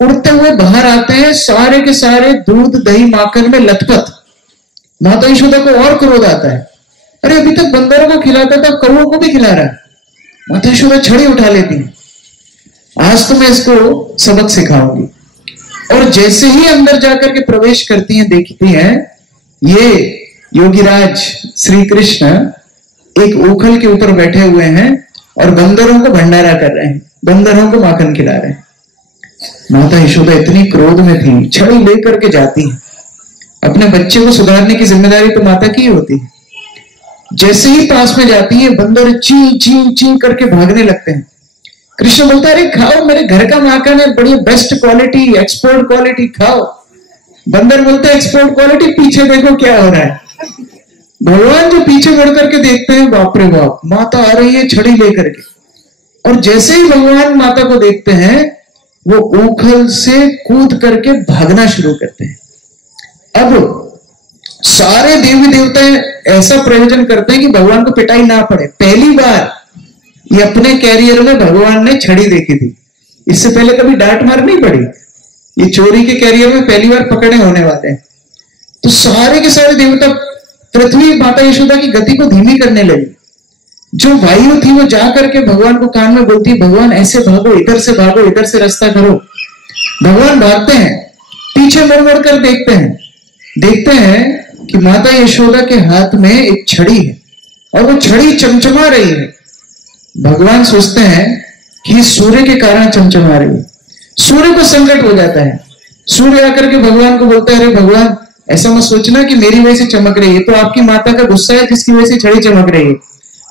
उड़ते हुए बाहर आते हैं, सारे के सारे दूध दही माखन में लथपथ। माता यशोदा को और क्रोध आता है, अरे अभी तक बंदरों को खिलाता था, कौवों को भी खिला रहा है। माता यशोदा छड़ी उठा लेती है, आज तो मैं इसको सबक सिखाऊंगी। और जैसे ही अंदर जाकर के प्रवेश करती हैं, देखती हैं ये योगीराज श्री कृष्ण एक ओखल के ऊपर बैठे हुए हैं और बंदरों को भंडारा कर रहे हैं, बंदरों को माखन खिला रहे हैं। माता यशोदा इतनी क्रोध में थी, छड़ी लेकर के जाती है। अपने बच्चे को सुधारने की जिम्मेदारी तो माता की होती है। जैसे ही पास में जाती है, बंदर ची ची ची करके भागने लगते हैं। कृष्ण बोलता है, अरे खाओ, मेरे घर का माखन है, बड़ी बेस्ट क्वालिटी, एक्सपोर्ट क्वालिटी, खाओ। बंदर बोलता है, एक्सपोर्ट क्वालिटी, पीछे देखो क्या हो रहा है। भगवान जो पीछे मुड़ करके देखते हैं, बाप रे बाप, माता आ रही है छड़ी लेकर के। और जैसे ही भगवान माता को देखते हैं, वो ओखल से कूद करके भागना शुरू करते हैं। अब सारे देवी देवता ऐसा प्रयोजन करते हैं कि भगवान को पिटाई ना पड़े। पहली बार ये अपने कैरियर में भगवान ने छड़ी देखी थी, इससे पहले कभी डांट मार नहीं पड़ी। ये चोरी के कैरियर में पहली बार पकड़े होने वाले हैं। तो सारे के सारे देवता, पृथ्वी माता यशोदा की गति को धीमी करने लगी। जो वायु थी वो जाकर के भगवान को कान में बोलती, भगवान ऐसे भागो, इधर से भागो, इधर से रास्ता करो। भगवान भागते हैं, पीछे मुड़ मुड़ कर देखते हैं कि माता यशोदा के हाथ में एक छड़ी है और वो छड़ी चमचमा रही है। भगवान सोचते हैं कि सूर्य के कारण चमचमा रही है। सूर्य को संकट हो जाता है। सूर्य आकर के भगवान को बोलता है, अरे भगवान ऐसा मत सोचना कि मेरी वजह से चमक रही है, तो आपकी माता का गुस्सा है जिसकी वजह से छड़ी चमक रही है।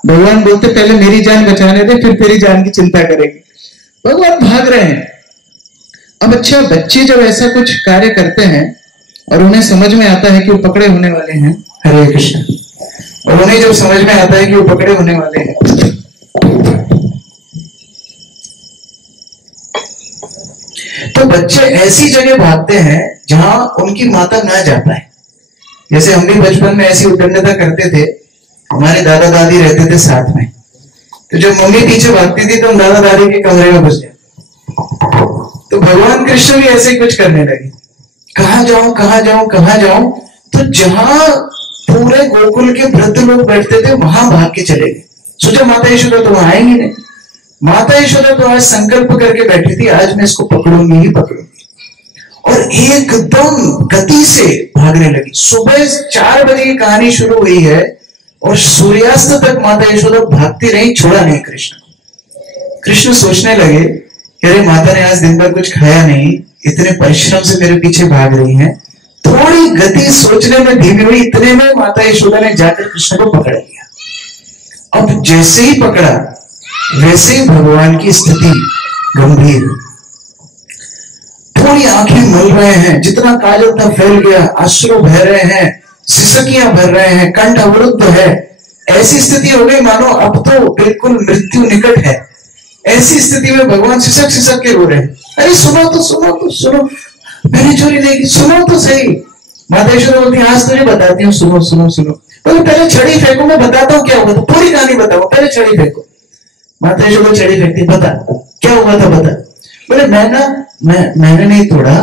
भगवान बोलते, पहले मेरी जान बचाने दे, फिर तेरी जान की चिंता करेंगे। भगवान भाग रहे हैं। अब अच्छा, बच्चे जब ऐसा कुछ कार्य करते हैं और उन्हें समझ में आता है कि वो पकड़े होने वाले हैं, हरे कृष्ण, और उन्हें जब समझ में आता है कि वो पकड़े होने वाले हैं, तो बच्चे ऐसी जगह भागते हैं जहां उनकी माता ना जा पाए। जैसे हम भी बचपन में ऐसी उद्दंडता करते थे, हमारे दादा दादी रहते थे साथ में, तो जब मम्मी पीछे भागती थी तो हम दादा दादी के कमरे में घुस जाते। तो भगवान कृष्ण भी ऐसे ही कुछ करने लगे, कहां जाऊं कहां जाऊं कहां जाऊं। तो जहां पूरे गोकुल के वृद्ध लोग बैठते थे वहां भाग के चले गए। सोचा माता यशोदा तो वहां आएंगी नहीं। माता यशोदा तो आज संकल्प करके बैठी थी, आज मैं इसको पकड़ूंगी ही पकड़ूंगी। और एकदम गति से भागने लगी। सुबह 4 बजे की कहानी शुरू हुई है और सूर्यास्त तक माता यशोदा भागती रही, छोड़ा नहीं कृष्ण को। कृष्ण सोचने लगे कि अरे माता ने आज दिन भर कुछ खाया नहीं, इतने परिश्रम से मेरे पीछे भाग रही हैं। थोड़ी गति सोचने में धीमी हुई, इतने में माता यशोदा ने जाकर कृष्ण को पकड़ लिया। अब जैसे ही पकड़ा वैसे ही भगवान की स्थिति गंभीर, थोड़ी आंखें मल रहे हैं, जितना काजल था फैल गया, अश्रु बह रहे हैं, सिसकियां भर रहे हैं, कंठ अवरुद्ध है। ऐसी स्थिति हो गई मानो अब तो बिल्कुल मृत्यु निकट है। ऐसी स्थिति में भगवान सिसक सिसक के रो रहे हैं। अरे सुनो तो सुनो तो सुनो, मैंने चोरी नहीं की, सुनो तो सही। माता यशोदा बोलती आज तुझे बताती हूँ, सुनो सुनो सुनो। बोले पहले छड़ी फेंको, मैं बताता हूँ क्या हुआ था, पूरी कहानी बताओ, पहले छड़ी फेंको। माता यशोदा छड़ी फेंकती, बता क्या हुआ था बता। बोले मैंने नहीं तोड़ा,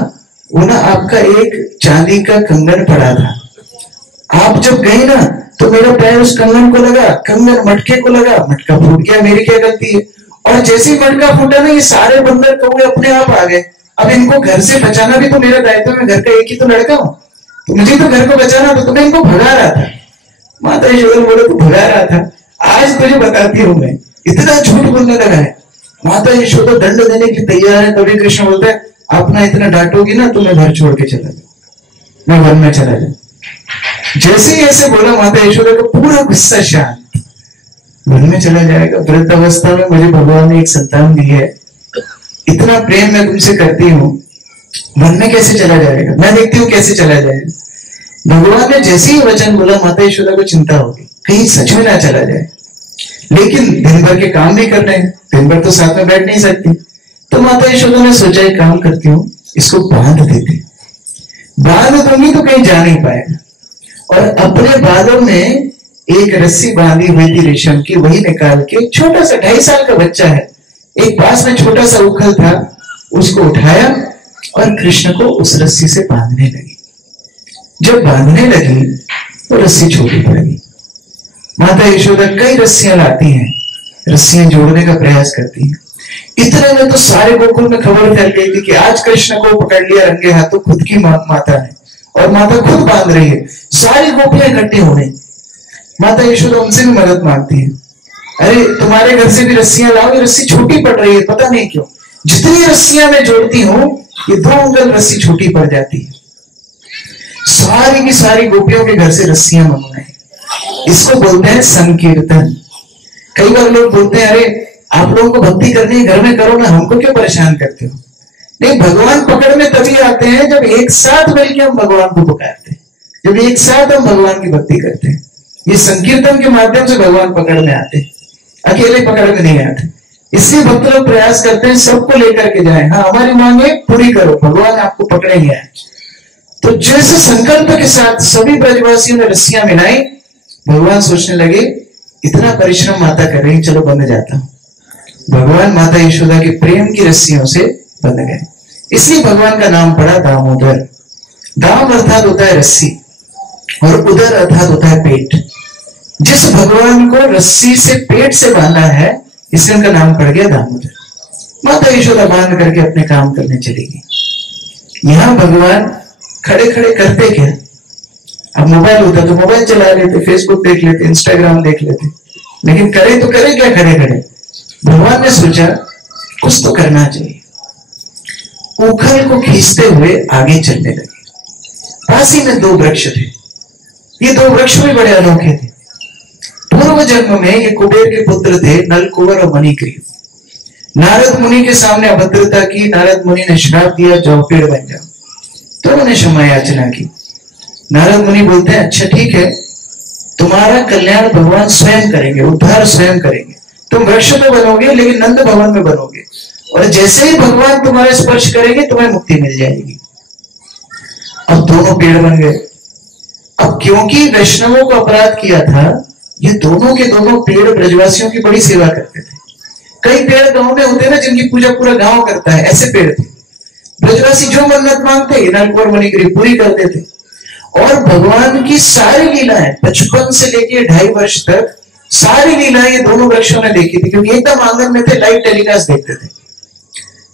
वो ना आपका एक चांदी का कंगन पड़ा था, आप जब गई ना तो मेरा पैर उस कंगन को लगा, कंगन मटके को लगा, मटका फूट गया, मेरी क्या गलती है। और जैसे ही मटका फूटा ना ये सारे बंदर कौवे अपने आप आ गए। अब इनको घर से बचाना भी तो मेरा दायित्व है, मैं घर का एक ही तो लड़का हूं, तो मुझे तो घर को बचाना था, तो मैं इनको भगा रहा था। माता यशोदा बोले तू भगा रहा था, आज तुझे बताती हूँ मैं, इतना झूठ बोलने लगा है। माता यशोदा दंड देने की तैयार है, तभी कृष्ण बोलता है आप ना इतना डांटोगी ना तो मैं घर छोड़ के चला जाऊं, मैं वन में चला जाऊं। जैसे ही ऐसे बोला माता यशोदा का पूरा गुस्सा शांत, वन में चला जाएगा। वृद्ध अवस्था में मुझे भगवान ने एक संतान दी है, इतना प्रेम मैं तुमसे करती हूँ, वन में कैसे चला जाएगा, मैं देखती हूँ कैसे चला जाएगा। भगवान ने जैसे ही वचन बोला माता यशोदा को चिंता होगी कहीं सच में ना चला जाए, लेकिन दिन भर के काम भी करने हैं, दिन भर तो साथ में बैठ नहीं सकती। तो माता यशोदा ने सोचा एक काम करती हूँ, इसको बांध देते, बांध दूंगी तो कहीं जा नहीं पाएगा। और अपने बालों में एक रस्सी बांधी हुई थी रेशम की, वही निकाल के, छोटा सा 2.5 साल का बच्चा है, एक पास में छोटा सा उखल था, उसको उठाया और कृष्ण को उस रस्सी से बांधने लगी। जब बांधने लगी तो रस्सी छोटी पड़ गई। माता यशोदा कई रस्सियां लाती हैं, रस्सियां जोड़ने का प्रयास करती हैं। इतने में तो सारे गोकुल में खबर फैल गई थी कि आज कृष्ण को पकड़ लिया रंगे हाथों खुद की माता ने, और माता खुद बांध रही है। सारी गोपियां इकट्ठी हो गई। माता यशोदा उनसे भी मदद मांगती है, अरे तुम्हारे घर से भी रस्सियां लाओ, ये रस्सी छोटी पड़ रही है, पता नहीं क्यों, जितनी रस्सियां मैं जोड़ती हूँ ये 2 उंगल रस्सी छोटी पड़ जाती है। सारी की सारी गोपियों के घर से रस्सियां मंगवाई। इसको बोलते हैं संकीर्तन। कई बार लोग बोलते हैं अरे आप लोगों को भक्ति करनी है घर में करो ना, हमको क्यों परेशान करते हो। नहीं, भगवान पकड़ में तभी आते हैं जब एक साथ मिलकर हम भगवान को पुकारते हैं, जब एक साथ हम भगवान की भक्ति करते हैं। ये संकीर्तन के माध्यम से भगवान पकड़ में आते हैं, अकेले पकड़ में नहीं आते। इसलिए भक्त लोग प्रयास करते हैं सबको लेकर के जाए, हाँ हमारी मांगे पूरी करो, भगवान आपको पकड़ेंगे आज। तो जैसे संकल्प के साथ सभी ब्रजवासियों ने रस्सियां मिलाई, भगवान सोचने लगे इतना परिश्रम माता कर रही, चलो बंध जाता हूं। भगवान माता यशोदा के प्रेम की रस्सियों से बंध गए। इसलिए भगवान का नाम पड़ा दामोदर। दाम अर्थात होता है रस्सी और उदर अर्थात होता है पेट। जिस भगवान को रस्सी से पेट से बांधा है इसलिए उनका नाम पड़ गया दामोदर। माता यशोदा बांध करके अपने काम करने चली गई। यहां भगवान खड़े खड़े करते क्या, अब मोबाइल होता तो मोबाइल चला लेते, फेसबुक देख लेते, इंस्टाग्राम देख लेते, लेकिन करे तो करे क्या खड़े खड़े। भगवान ने सोचा कुछ तो करना चाहिए, उखल को खींचते हुए आगे चलने लगे। पास ही में 2 वृक्ष थे, ये 2 वृक्ष भी बड़े अनोखे थे। पूर्व जन्म में ये कुबेर के पुत्र थे, नलकुबर और मणिग्रीव। नारद मुनि के सामने अभद्रता की, नारद मुनि ने श्राप दिया जाओ पेड़ बन जाओ, तो उन्होंने क्षमा याचना की। नारद मुनि बोलते हैं अच्छा ठीक है, तुम्हारा कल्याण भगवान स्वयं करेंगे, उद्धार स्वयं करेंगे, तुम वृक्ष तो बनोगे लेकिन नंद भवन में बनोगे, और जैसे ही भगवान तुम्हारा स्पर्श करेंगे तुम्हें मुक्ति मिल जाएगी। अब दोनों पेड़ बन गए। अब क्योंकि वैष्णवों को अपराध किया था, ये दोनों के दोनों पेड़ ब्रजवासियों की बड़ी सेवा करते थे। कई पेड़ गांव में होते ना जिनकी पूजा पूरा गांव करता है, ऐसे पेड़ थे। ब्रजवासी जो मन्नत मांगते नलकुबर मणिग्रीव पूरी कर देते। और भगवान की सारी लीलाएं 55 से लेकर 2.5 वर्ष तक सारी लीलाएं ये दोनों वृक्षों ने देखी थी, क्योंकि एकदम आंगन में थे, लाइव टेलीकास्ट देखते थे।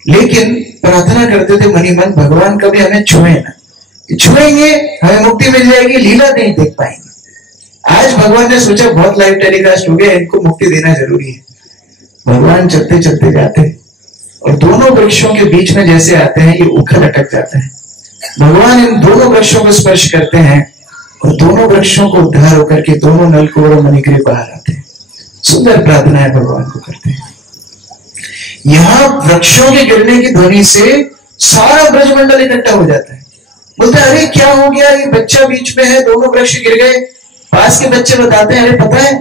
लेकिन प्रार्थना करते थे मनी मन, भगवान कभी हमें छुए ना, छुएंगे हमें मुक्ति मिल जाएगी, लीला नहीं देख पाएंगे। आज भगवान ने सोचा बहुत लाइव टेलीकास्ट हो गया, इनको मुक्ति देना जरूरी है। भगवान चलते चलते जाते और दोनों वृक्षों के बीच में जैसे आते हैं, ये उखल अटक जाता है। भगवान इन दोनों वृक्षों को स्पर्श करते हैं और दोनों वृक्षों को उद्धार होकर के दोनों नलकूप और मणिग्रीव बाहर आते हैं। सुंदर प्रार्थनाएं भगवान को करते हैं। यहां वृक्षों के गिरने की ध्वनि से सारा ब्रजमंडल इकट्ठा हो जाता है। बोलते अरे क्या हो गया, ये बच्चा बीच में है, दोनों वृक्ष गिर गए। पास के बच्चे बताते हैं अरे पता है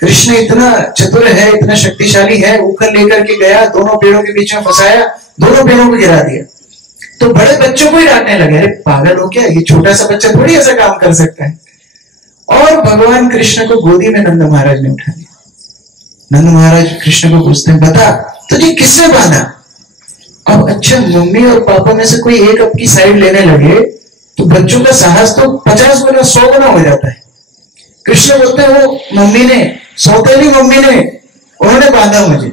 कृष्ण इतना चतुर है, इतना शक्तिशाली है, उखल लेकर के गया, दोनों पेड़ों के बीच में फंसाया, दोनों पेड़ों को गिरा दिया। तो बड़े बच्चों को ही डांटने लगे, अरे पागल हो क्या, ये छोटा सा बच्चा थोड़ी ऐसा काम कर सकता है। और भगवान कृष्ण को गोदी में नंद महाराज ने उठा लिया। नंद महाराज कृष्ण को पूछते हैं बता तुझे किससे बांधा। अब अच्छा मम्मी और पापा में से कोई एक अपनी साइड लेने लगे तो बच्चों का साहस तो 50 गुना 100 गुना हो जाता है। कृष्ण बोलते हैं वो मम्मी ने, सौतेली मम्मी ने, उन्होंने बांधा मुझे।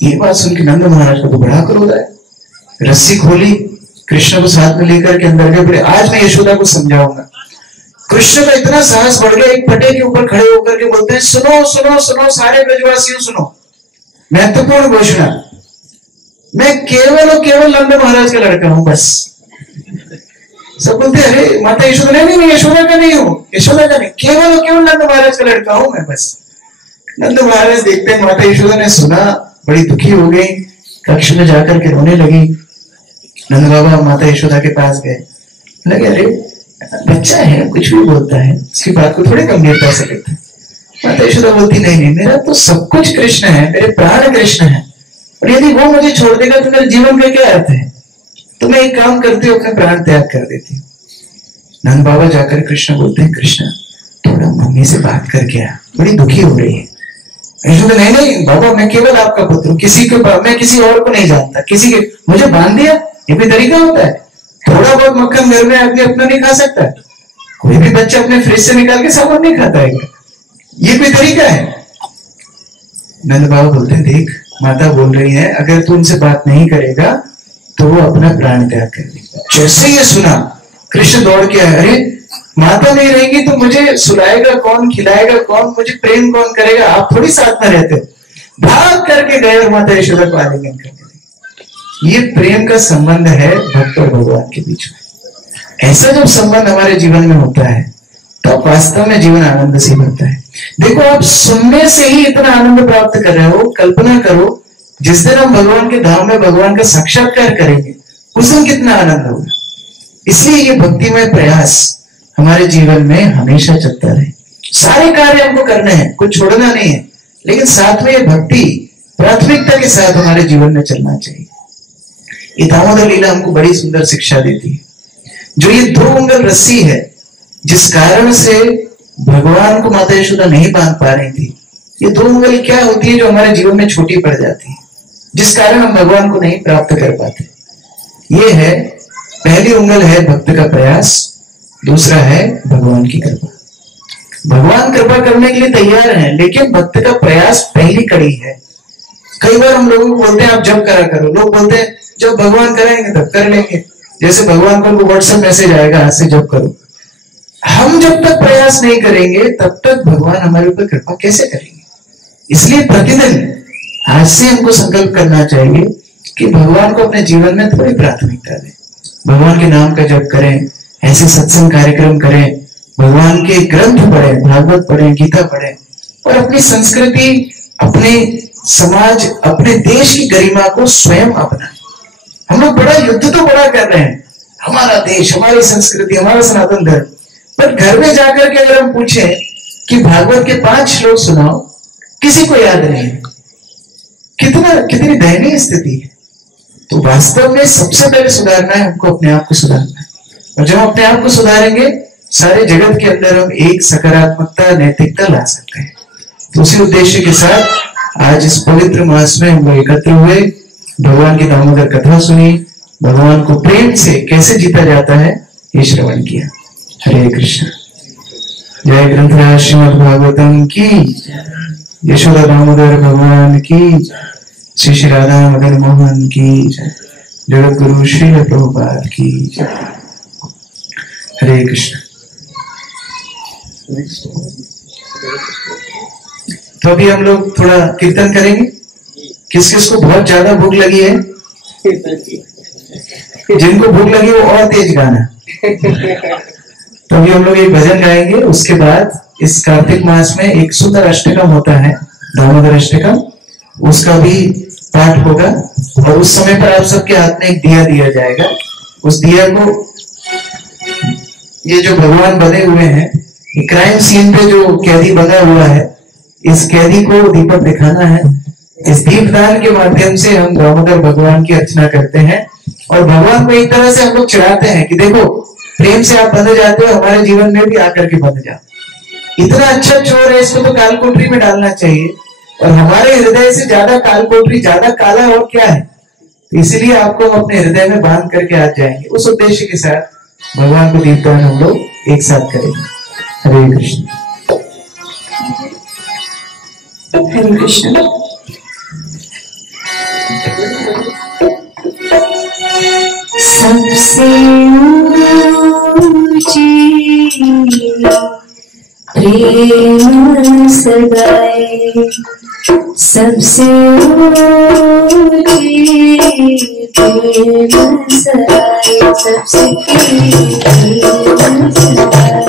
ये बात सुनकर नंद महाराज को तो बड़ा क्रोध आया। रस्सी खोली, कृष्ण को साथ में लेकर के अंदर गए। आज मैं यशोदा को समझाऊंगा। कृष्ण का इतना साहस बढ़ गया, एक पटे के ऊपर खड़े होकर के बोलते हैं सुनो सुनो सुनो सारे ब्रजवासियों सुनो, महत्वपूर्ण घोषणा, मैं केवल और केवल नंद महाराज का लड़का हूं बस। सब बोलते अरे माता यशोदा, नहीं यशोदा का नहीं हूं, यशोदा का नहीं, केवल और केवल नंद महाराज का लड़का हूं मैं बस। नंद महाराज देखते हैं माता यशोदा ने सुना, बड़ी दुखी हो गई, कक्ष में जाकर के रोने लगी। नंद बाबा माता यशोदा के पास गए, लगे अरे बच्चा है कुछ भी बोलता है, उसकी बात को थोड़े गंभीरता से लेते। माता यशोदा बोलती नहीं, मेरा तो सब कुछ कृष्ण है, मेरे प्राण कृष्ण है, और यदि वो मुझे छोड़ देगा तो मेरे जीवन का क्या अर्थ है, तो मैं एक काम करती हूँ अपने प्राण त्याग कर देती हूँ। नंद बाबा जाकर कृष्ण बोलते हैं कृष्ण थोड़ा मम्मी से बात करके आ, बड़ी दुखी हो रही है। यशोदा नहीं बाबा मैं केवल आपका पुत्र हूँ, किसी के मैं किसी और को नहीं जानता, किसी के मुझे बांध दिया, ये भी तरीका होता है। थोड़ा बहुत मक्खन घर में आदमी अपना नहीं खा सकता, कोई भी बच्चा अपने फ्रिज से निकाल के सामान नहीं खाता है, ये कोई तरीका है। नंद बाबा बोलते हैं देख माता बोल रही है, अगर तू उनसे बात नहीं करेगा तो वो अपना प्राण त्याग कर देगा। जैसे ये सुना कृष्ण दौड़ के आए, अरे माता नहीं रहेगी तो मुझे सुलाएगा कौन, खिलाएगा कौन, मुझे प्रेम कौन करेगा, आप थोड़ी साथ में रहते हो। भाग करके गए और माता यशोदा को आलिंगन करके। ये प्रेम का संबंध है भक्त और भगवान के बीच में। ऐसा जब संबंध हमारे जीवन में होता है तो वास्तव में जीवन आनंद से भरता है। देखो आप सुनने से ही इतना आनंद प्राप्त कर रहे हो, कल्पना करो जिस दिन हम भगवान के धाम में भगवान का साक्षात्कार करेंगे उस दिन कितना आनंद होगा। इसलिए ये भक्तिमय प्रयास हमारे जीवन में हमेशा चलता रहे। सारे कार्य हमको करने हैं, कुछ छोड़ना नहीं है, लेकिन साथ में ये भक्ति प्राथमिकता के साथ हमारे जीवन में चलना चाहिए। ये दामोदर लीला हमको बड़ी सुंदर शिक्षा देती है। जो ये 2 उंगल रस्सी है जिस कारण से भगवान को माता यशोदा नहीं बांध पा रही थी, ये 2 उंगल क्या होती है जो हमारे जीवन में छोटी पड़ जाती है, जिस कारण हम भगवान को नहीं प्राप्त कर पाते। ये है पहली उंगल है भक्त का प्रयास, दूसरा है भगवान की कृपा। भगवान कृपा करने के लिए तैयार हैं, लेकिन भक्त का प्रयास पहली कड़ी है। कई बार हम लोगों को बोलते हैं आप जब करा करो, लोग बोलते हैं जब भगवान कराएंगे तब कर लेंगे, जैसे भगवान को व्हाट्सएप मैसेज आएगा आज से जब करो। हम जब तक प्रयास नहीं करेंगे तब तक भगवान हमारे ऊपर कृपा कैसे करेंगे। इसलिए प्रतिदिन आज से हमको संकल्प करना चाहिए कि भगवान को अपने जीवन में थोड़ी प्राथमिकता दें, भगवान के नाम का जप करें, ऐसे सत्संग कार्यक्रम करें, भगवान के ग्रंथ पढ़ें, भागवत पढ़ें, गीता पढ़ें, और अपनी संस्कृति, अपने समाज, अपने देश की गरिमा को स्वयं अपनाएं। हम लोग बड़ा युद्ध तो बड़ा कर रहे हैं, हमारा देश, हमारी संस्कृति, हमारा सनातन धर्म, पर घर में जाकर के अगर हम पूछें कि भागवत के 5 श्लोक सुनाओ, किसी को याद नहीं है। कितनी दयनीय स्थिति है। तो वास्तव में सबसे पहले सुधारना है हमको, अपने आप को सुधारना है, और जब हम अपने आप को सुधारेंगे सारे जगत के अंदर हम एक सकारात्मकता, नैतिकता ला सकते हैं। तो उसी उद्देश्य के साथ आज इस पवित्र मास में हम लोग एकत्र हुए, भगवान की दामोदर कथा सुनी, भगवान को प्रेम से कैसे जीता जाता है ये श्रवण किया। हरे कृष्ण। जय ग्रंथराज श्रीमद् भागवतम की, यशोदा दामोदर भगवान की। श्री श्री राधा मदन मोहन की जय, जगत गुरु श्री प्रभुपाद की जय। हरे कृष्ण। तो अभी हम लोग थोड़ा कीर्तन करेंगे। किस किस को बहुत ज्यादा भूख लगी है? जिनको भूख लगी वो और तेज गाना। तो अभी हम लोग एक भजन गाएंगे, उसके बाद इस कार्तिक मास में एक सुंदर अष्टकम होता है, दामोदर अष्टकम, उसका भी पाठ होगा। और उस समय पर आप सबके हाथ में एक दिया दिया जाएगा। उस दिया को, ये जो भगवान बने हुए हैं, क्राइम सीन पे जो कैदी बना हुआ है, इस कैदी को दीपक दिखाना है। इस दीपदान के माध्यम से हम दामोदर भगवान की अर्चना करते हैं और भगवान को एक तरह से हम लोग चिढ़ाते हैं कि देखो, प्रेम से आप बंध जाते हो, हमारे जीवन में भी आकर के बंध जाओ। इतना अच्छा चोर है, इसको तो कालकोठरी में डालना चाहिए। और हमारे हृदय से ज्यादा कालकोठरी, ज्यादा काला और क्या है। तो इसीलिए आपको हम अपने हृदय में बांध करके आज जाएंगे। उस उद्देश्य के साथ भगवान को दीपदान हम लोग एक साथ करेंगे। हरे कृष्ण। हरे कृष्ण। सबसे ऊंची प्रेम सगाए, सबसे ऊंची प्रेम सगाए, सबसे प्रेम सगाए।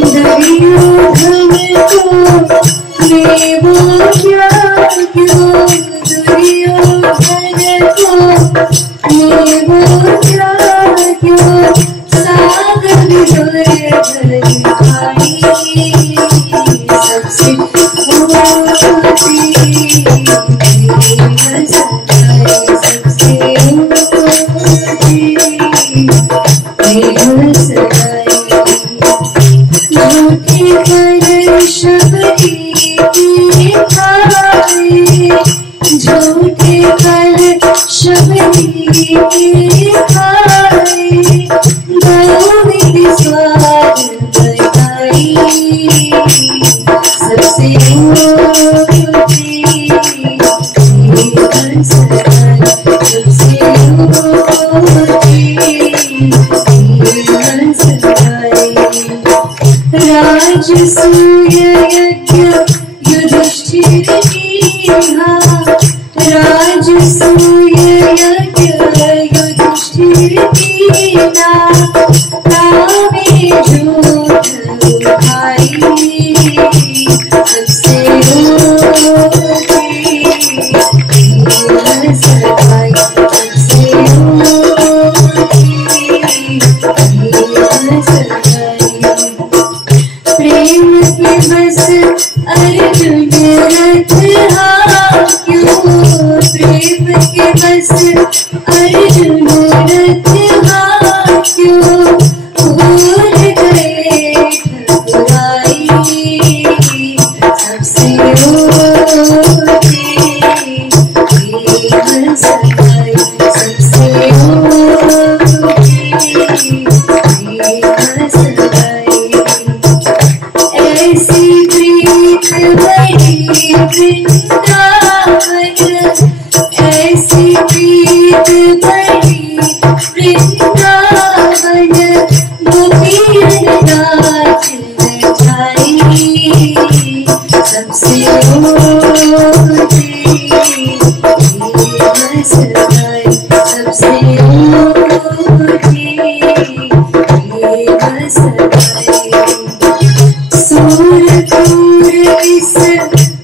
दरिया घन को देवो क्या क्यों, दरिया घन को देवो क्या क्यों, सागर जोरे भरी भाई, सबसे ऊंची प्रेम सगाए, सबसे ऊंची प्रेम सगाए। झूठे कर शबरी की खाए, झूठे कर शबरी की खाए, गोविंद स्वाद बताई, सबसे ऊंची प्रेम सगाए, सबसे ऊंची प्रेम सगाए। राजसूय यज्ञ युधिष्ठिर कीन्हा, राजसूय यज्ञ युधिष्ठिर कीन्हा, तावे झूठ उठाई, सबसे ऊंची प्रेम सगाई, सबसे ऊंची प्रेम सगाई। प्रेम के बस अर्जुन रथ हाक्यो, प्रेम के बस अर्जुन रथ हाक्यो, भूल गए ठकुराई, सबसे ऊंची प्रेम सगाई, सबसे ऊंची प्रेम सगाई। ऐसी प्रीत बड़ी वृंदावन, ऐसी प्रीत बड़ी वृंदावन, गोपियन नाच नचाई, सबसे ऊंची प्रेम सगाई, सबसे ऊंची प्रेम सगाई। सूरपुर इस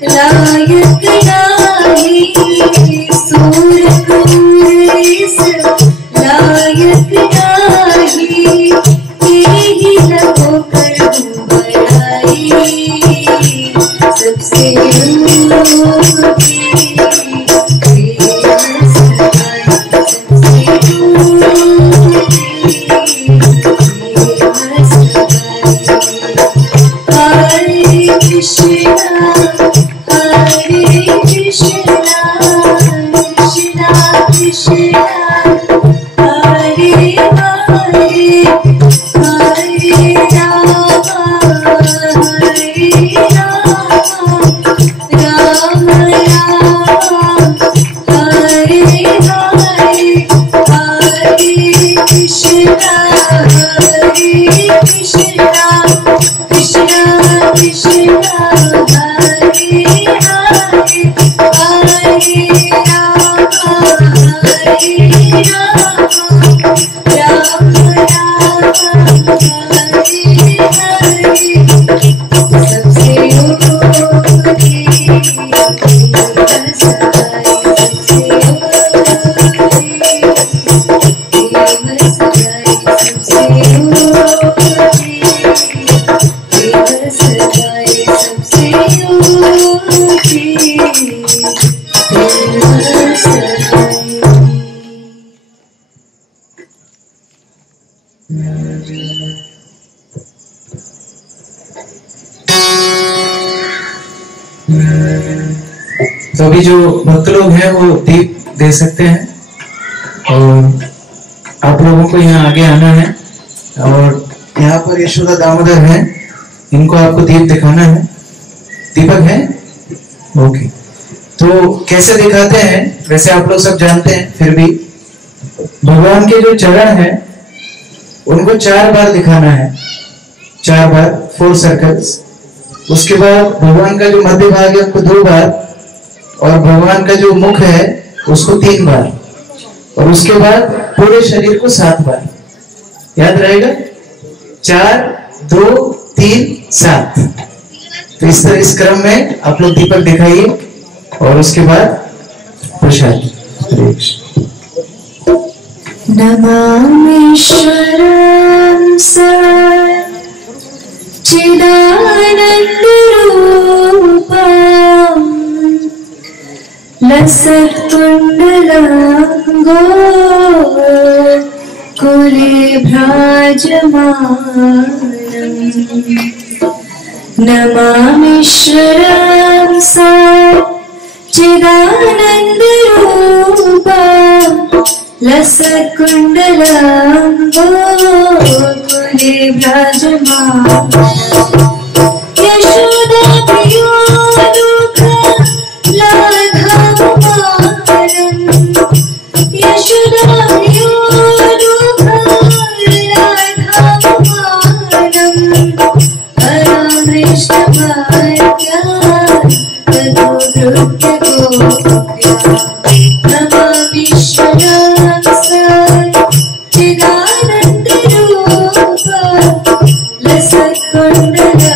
लायक नाही, सूरपुर इस लायक नाही, यही लगो कर बढ़ाई, सबसे ऊंची प्रेम सगाई, सबसे ऊंची प्रेम सगाई। हरे कृष्णा तो अभी जो भक्त लोग हैं वो दीप दे सकते हैं और आप लोगों को यहाँ आगे आना है और यहाँ पर यशोदा दामोदर हैं, इनको आपको दीप दिखाना है। दीपक है? ओके। तो कैसे दिखाते हैं वैसे आप लोग सब जानते हैं, फिर भी भगवान के जो चरण हैं उनको 4 बार दिखाना है, 4 बार, 4 सर्कल्स। उसके बाद भगवान का जो मध्य भाग है उसको 2 बार और भगवान का जो मुख है उसको 3 बार और उसके बाद पूरे शरीर को 7 बार। याद रहेगा? 4, 2, 3, 7। तो इस तरह इस क्रम में आप लोग दीपक दिखाइए और उसके बाद प्रसाद। नमामीश्वरं सच्चिदानन्दरूपं लसत्कुण्डलाङ्गो कुलेभ्राजमानम् नमामीश्वरं सच्चिदानन्दरूपं लसत्कुण्डलाङ्गो कुलेभ्राजमानम् यशोदाप्रियो दुःखलाघवमानम् यशोदाप्रियो दुःखलाघवमानम् अरामृष्टभार्या ततो नृत्यगोप्या नमामीश्वरं सच्चिदानन्दरूपं लसत्कुण्डलाङ्गो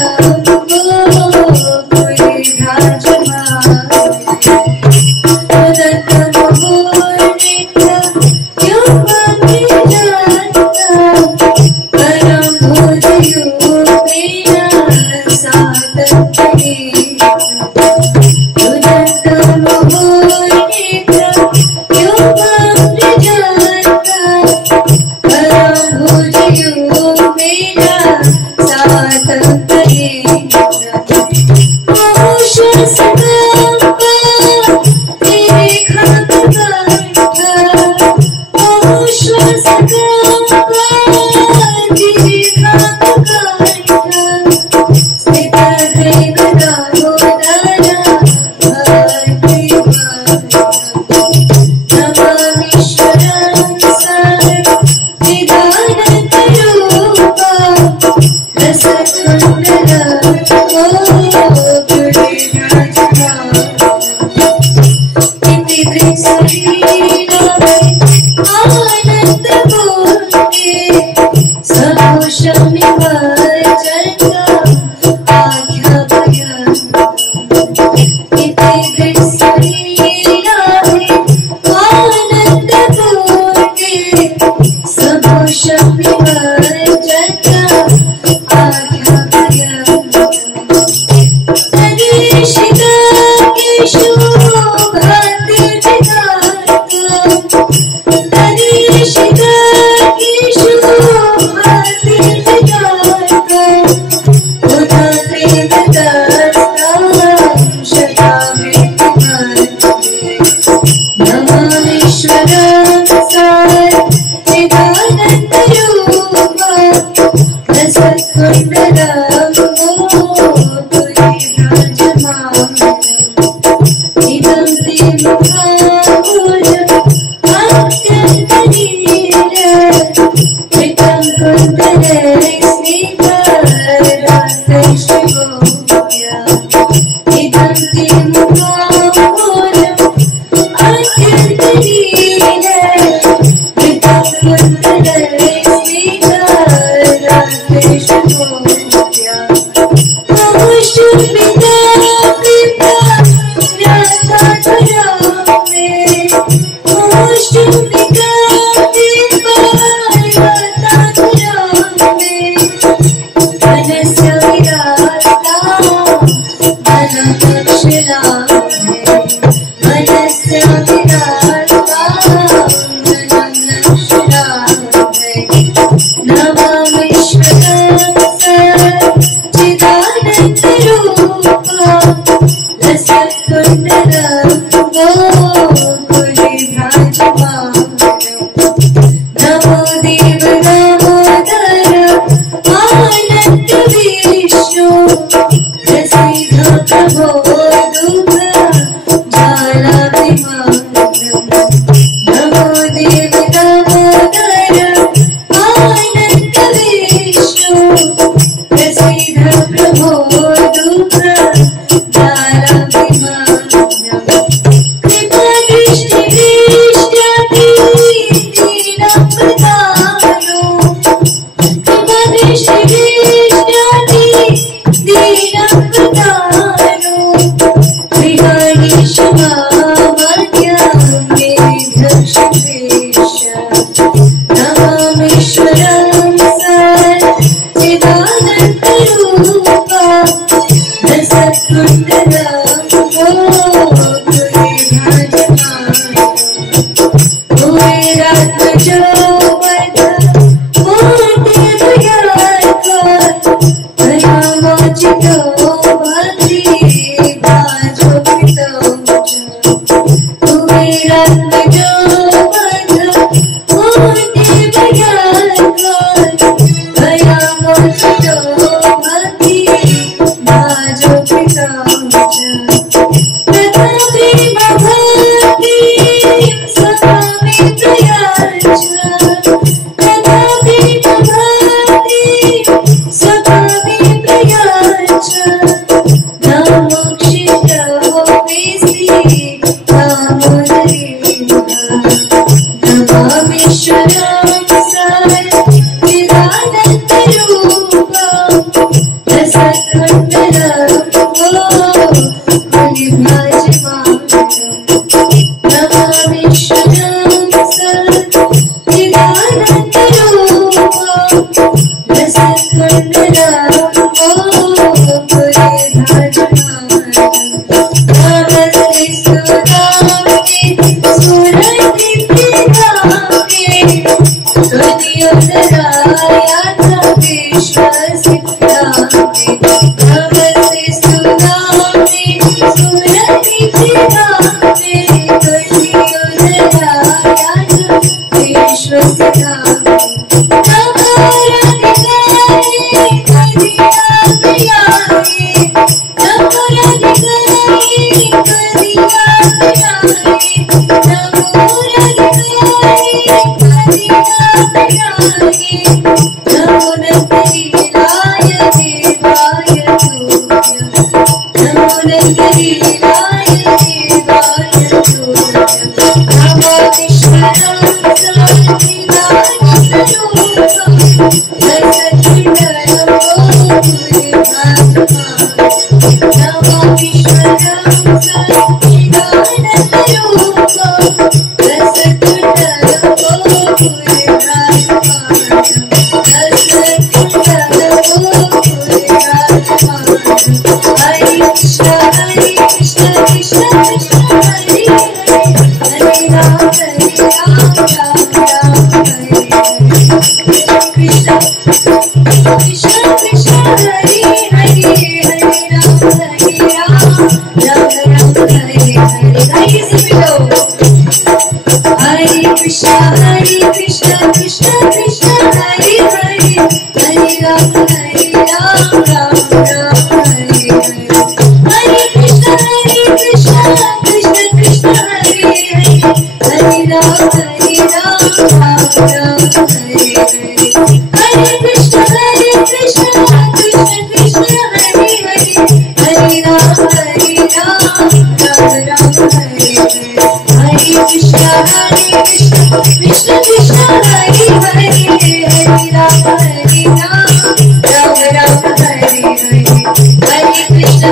Krishna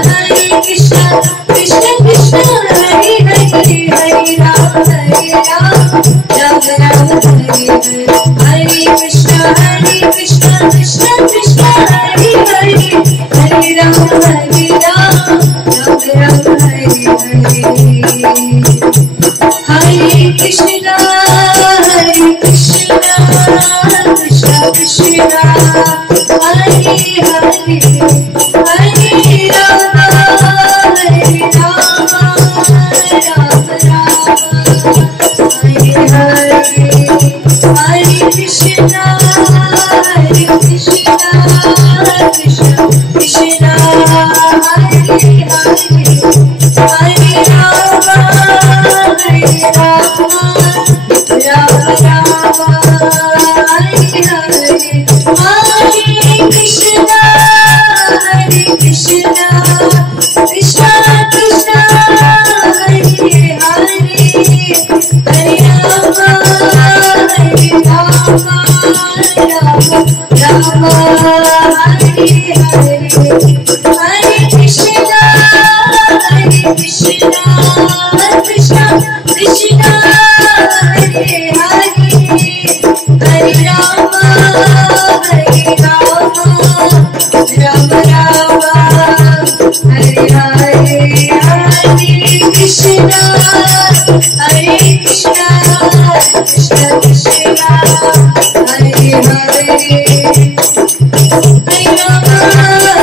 Krishna Krishna Krishna Hare Hare Hare Ram Ram Ram Hare Hare Hare Krishna Krishna Krishna Hare Hare Hare Ram Ram Ram Hare Hare Hare Krishna Krishna Krishna Krishna Hare Hare Hare Rama Rama Hare Hare Hare Krishna Krishna Krishna Krishna Hare Hare Hare Rama Rama Rama Hare Hare Hare Krishna Krishna Krishna Krishna Hare Hare Hare Rama Rama Rama Hare Hare Hare Krishna Krishna Krishna Krishna Hare Hare Hare Rama Rama Rama Hare Hare Hare Krishna Krishna Krishna Krishna Hare Hare Hare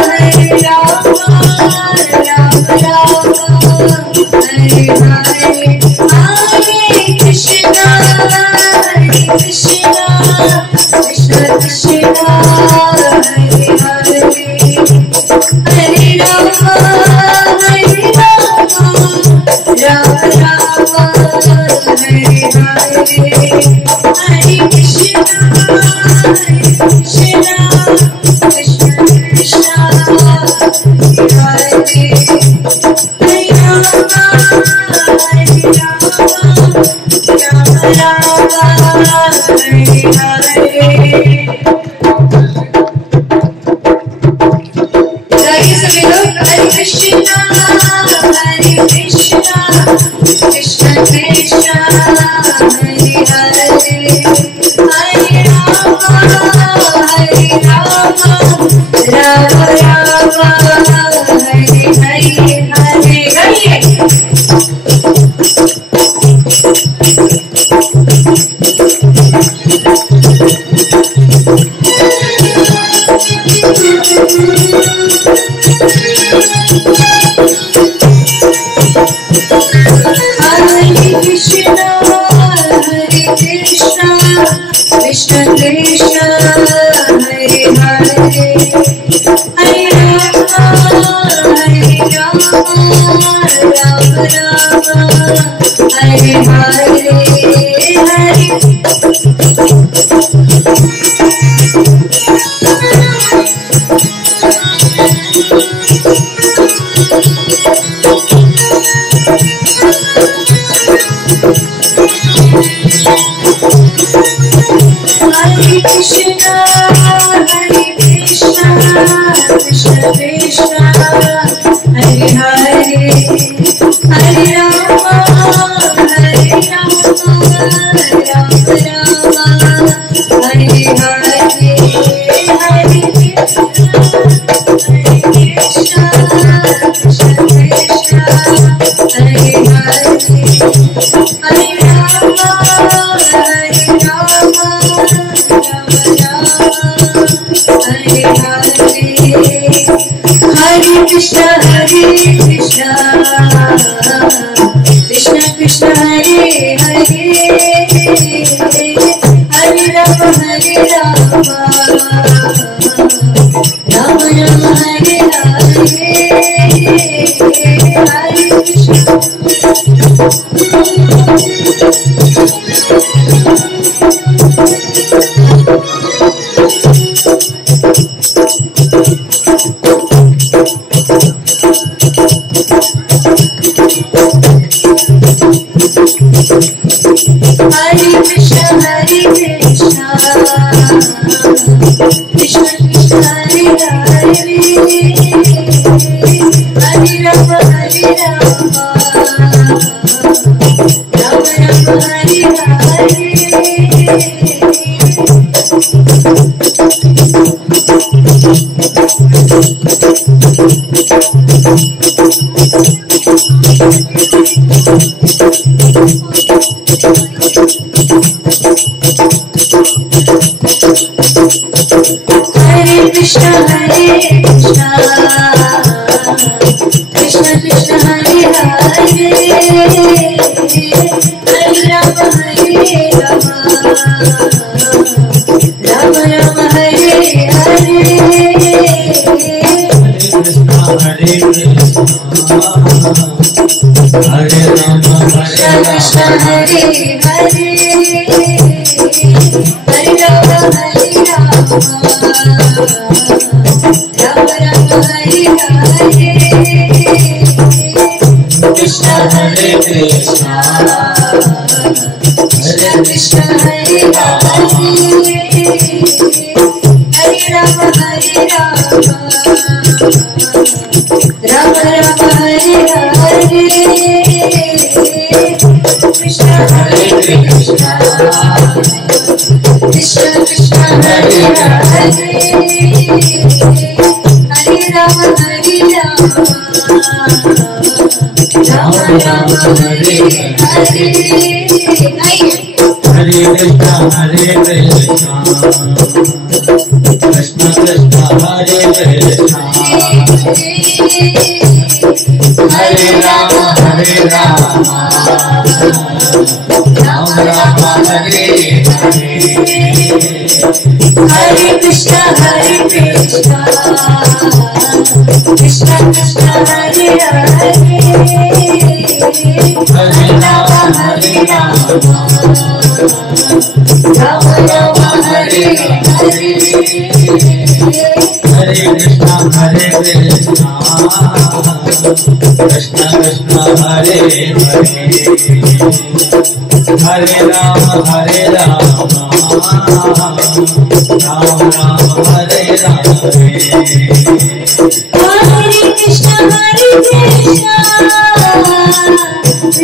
Rama Rama Rama Hare Hare Hare Krishna Krishna Krishna Krishna Hare Hare Hare Rama Rama Rama Hare Hare Hare Krishna Krishna Krishna Krishna Hare Hare Hare Rama Rama Rama Hare Hare गाइए सभी लोग हरे Krishna Krishna Krishna Hare Hare Hare Rama Ram Ram Hare Hare Hare Hare Krishna Krishna Krishna Hare Hare Hare Rama Rama Rama Hare Hare Hare Krishna Krishna Krishna Hare Hare Hare Rama Rama Rama Hare Hare Hare Krishna Krishna Krishna Hare Hare Hare Rama Rama Hare Hare Hare Krishna Krishna Krishna Hare Hare Hare Rama Rama Rama Hare Hare Hare Krishna Hare Krishna Krishna Krishna Hare Hare Hare Rama Krishna Krishna Krishna Hare Hare Hare Rama Hare Rama Rama Rama Hare Hare Krishna Hare Krishna Hare Rama Krishna Krishna Hare Hare Hare Rama Hare Rama Rama Rama Hare Hare Krishna Hare Krishna Krishna Krishna Hare Hare Hare Rama Hare Rama Rama Rama Hare Hare Krishna Hare Krishna Krishna Krishna Hare Hare Hare Rama Hare Rama Rama Rama Hare Hare Hare Krishna Hare Krishna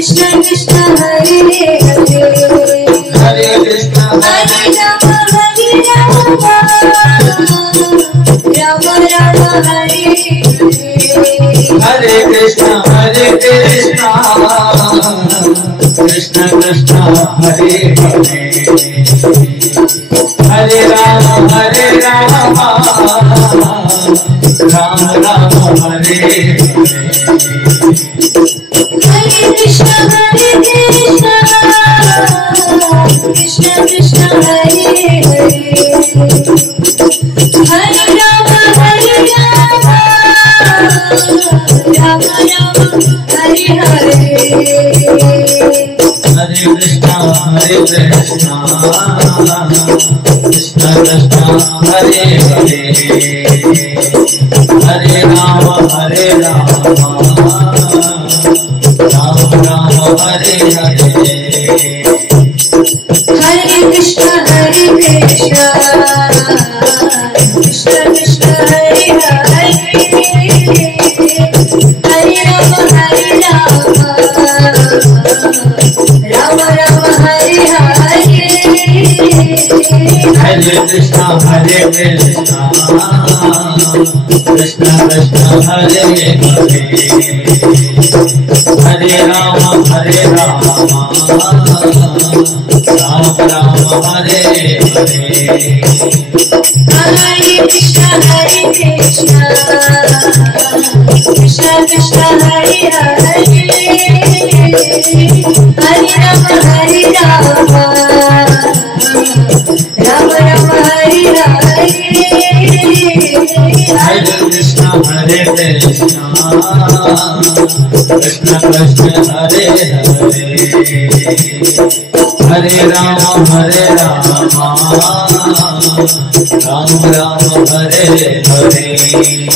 Krishna Krishna Hare Krishna Hare Rama Hare Rama Rama Rama Hare Hare Hare Krishna Hare Krishna Krishna Krishna Hare Hare Hare Rama Hare Rama Rama Rama Hare Hare Hare Krishna Hare Krishna Krishna Krishna Hare Hare Hare Rama Hare Rama Rama Rama Hare Hare Hare Krishna Hare Krishna Krishna Krishna Hare Hare Hare Krishna Hare Rama Hare Rama Rama Rama Hare Hare Krishna Hare Krishna Krishna Krishna Hare Hare Hare Rama Hare Rama Rama Rama Hare Hare Hare Krishna Hare Krishna Krishna Krishna Hare Hare Hare Rama Hare Rama Rama Rama Hare Hare Hare Krishna Hare Krishna Krishna Krishna Hare Hare Hare Rama Hare Rama Rama Rama Hare Hare Hare Krishna Hare Krishna Krishna Krishna Hare Hare Hare Rama Hare Rama Rama Rama Hare Hare Hare Krishna Hare Krishna Krishna Krishna Hare Hare Hare Rama Hare Rama Rama Rama Hare Hare Hare Krishna Hare Krishna Krishna Krishna Hare Hare Hare Rama Hare Rama Rama Rama Hare Hare Hare Krishna Hare Krishna Krishna Krishna Hare Hare Hare Rama Hare Rama Rama Rama Hare Hare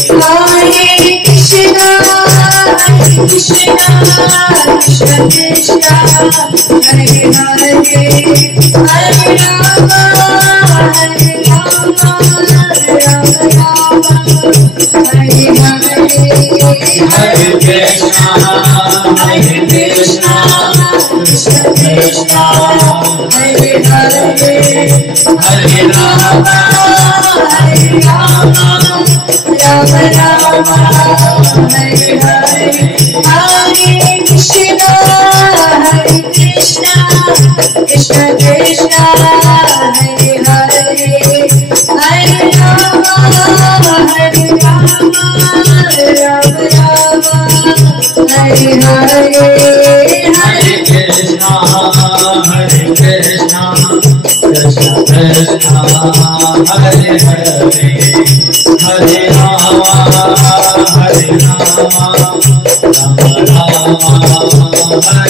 Hare Krishna Krishna Krishna Krishna Hare Hare Hare Rama Hare Rama Rama Rama Hare Hare Hare Krishna Hare Krishna Krishna Krishna Hare Hare Hare Rama Hare Rama Rama Rama Hare Hare Hare Krishna Krishna Krishna Hare Hare Hare Ram Ram Ram Hare Hare Hare Krishna Krishna Krishna Hare Hare Hare Ram Ram Ram Hare Hare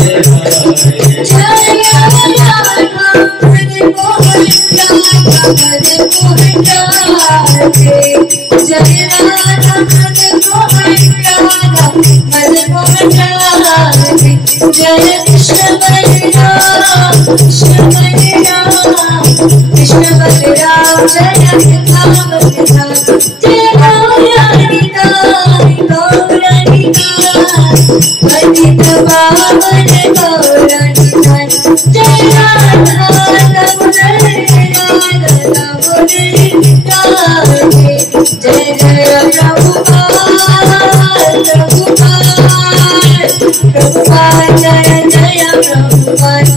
जय राधा मदन मोहन राधा मदन मोहन राधे जय राधा मदन मोहन राधा मदन मोहन राधे जय कृष्ण बलराम कृष्ण बलराम कृष्ण बलराम जय राम कृष्ण जय गौरानिता गौरानिता पतित पावन गौरानिता जय राधा रघुनाथ राधे जय जय प्रभुपाद प्रभुपाद जय जय प्रभुपाद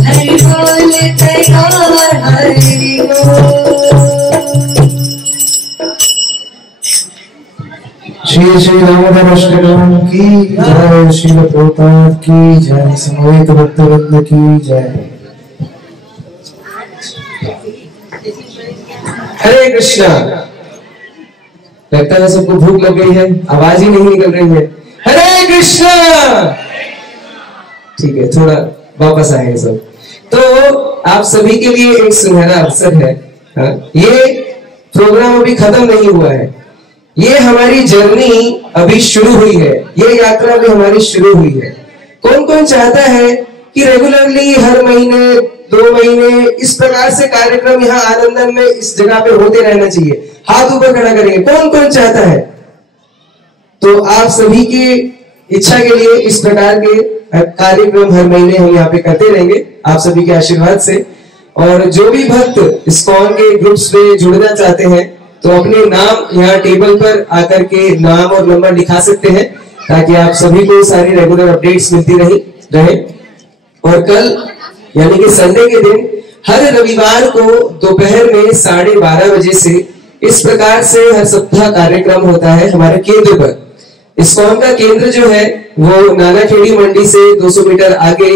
हरि बोल तैयार हरि बोल। श्री श्री दामोदर अष्टकम की जय, श्री प्रभुपाद की जय, समवेत भक्तवृंद की जय। हरे कृष्णा। लगता है सबको भूख लग गई है, आवाज ही नहीं निकल रही है। हरे कृष्णा। ठीक है, थोड़ा वापस आए सब। तो आप सभी के लिए एक सुनहरा अवसर है। ये प्रोग्राम अभी खत्म नहीं हुआ है, ये हमारी जर्नी अभी शुरू हुई है, ये यात्रा भी हमारी शुरू हुई है। कौन कौन चाहता है कि रेगुलरली हर महीने 2 महीने इस प्रकार से कार्यक्रम यहाँ आनंदन में इस जगह पे होते रहना चाहिए? हाथ ऊपर खड़ा करेंगे, कौन कौन चाहता है? तो आप सभी की इच्छा के लिए इस प्रकार के कार्यक्रम हर महीने हम यहाँ पे करते रहेंगे आप सभी के आशीर्वाद से। और जो भी भक्त इस्कॉन के ग्रुप्स में जुड़ना चाहते हैं तो अपने नाम यहाँ टेबल पर आकर के नाम और नंबर लिखा सकते हैं, ताकि आप सभी को सारी रेगुलर अपडेट्स मिलती रहे। और कल यानी कि संडे के दिन हर रविवार को दोपहर में 12:30 बजे से इस प्रकार से हर सप्ताह कार्यक्रम होता है हमारे केंद्र पर। इस्कॉन का केंद्र जो है वो नानाखेड़ी मंडी से 200 मीटर आगे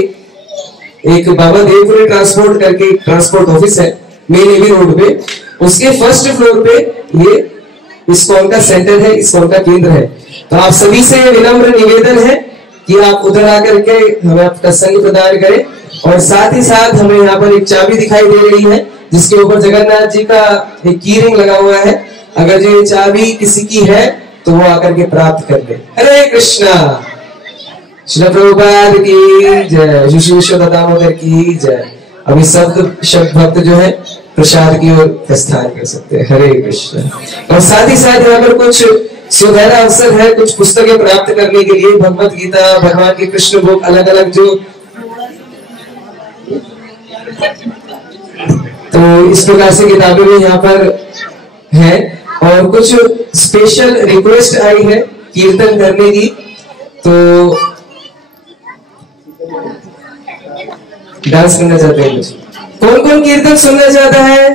एक बाबा देवपुरी ट्रांसपोर्ट करके ट्रांसपोर्ट ऑफिस है मेन एवी रोड पे, उसके फर्स्ट फ्लोर पे ये इस्कॉन का सेंटर है, इस्कॉन का केंद्र है। तो आप सभी से विनम्र निवेदन है कि आप उधर आकर के हमें आपका संग प्रदान करें। और साथ ही साथ हमें यहाँ पर एक चाबी दिखाई दे रही है जिसके ऊपर जगन्नाथ जी का एक की रिंग लगा हुआ है। अगर ये चाबी किसी की है तो वो आकर के प्राप्त कर ले। हरे कृष्णा। श्री प्रभुपाद की जय, श्री विश्व दामोदर की जय। अभी शब्द भक्त जो है प्रसाद की ओर प्रस्थान कर सकते हैं। हरे कृष्ण। और साथ ही साथ यहाँ पर कुछ सुनहरा अवसर है, कुछ पुस्तकें प्राप्त करने के लिए, भगवत गीता, भगवान की कृष्ण बुक, अलग अलग जो, तो इस प्रकार से किताबें भी यहाँ पर है। और कुछ स्पेशल रिक्वेस्ट आई है कीर्तन करने की, तो डांस करना चाहते हैं कुछ? कौन कौन कीर्तन सुनना चाहता है?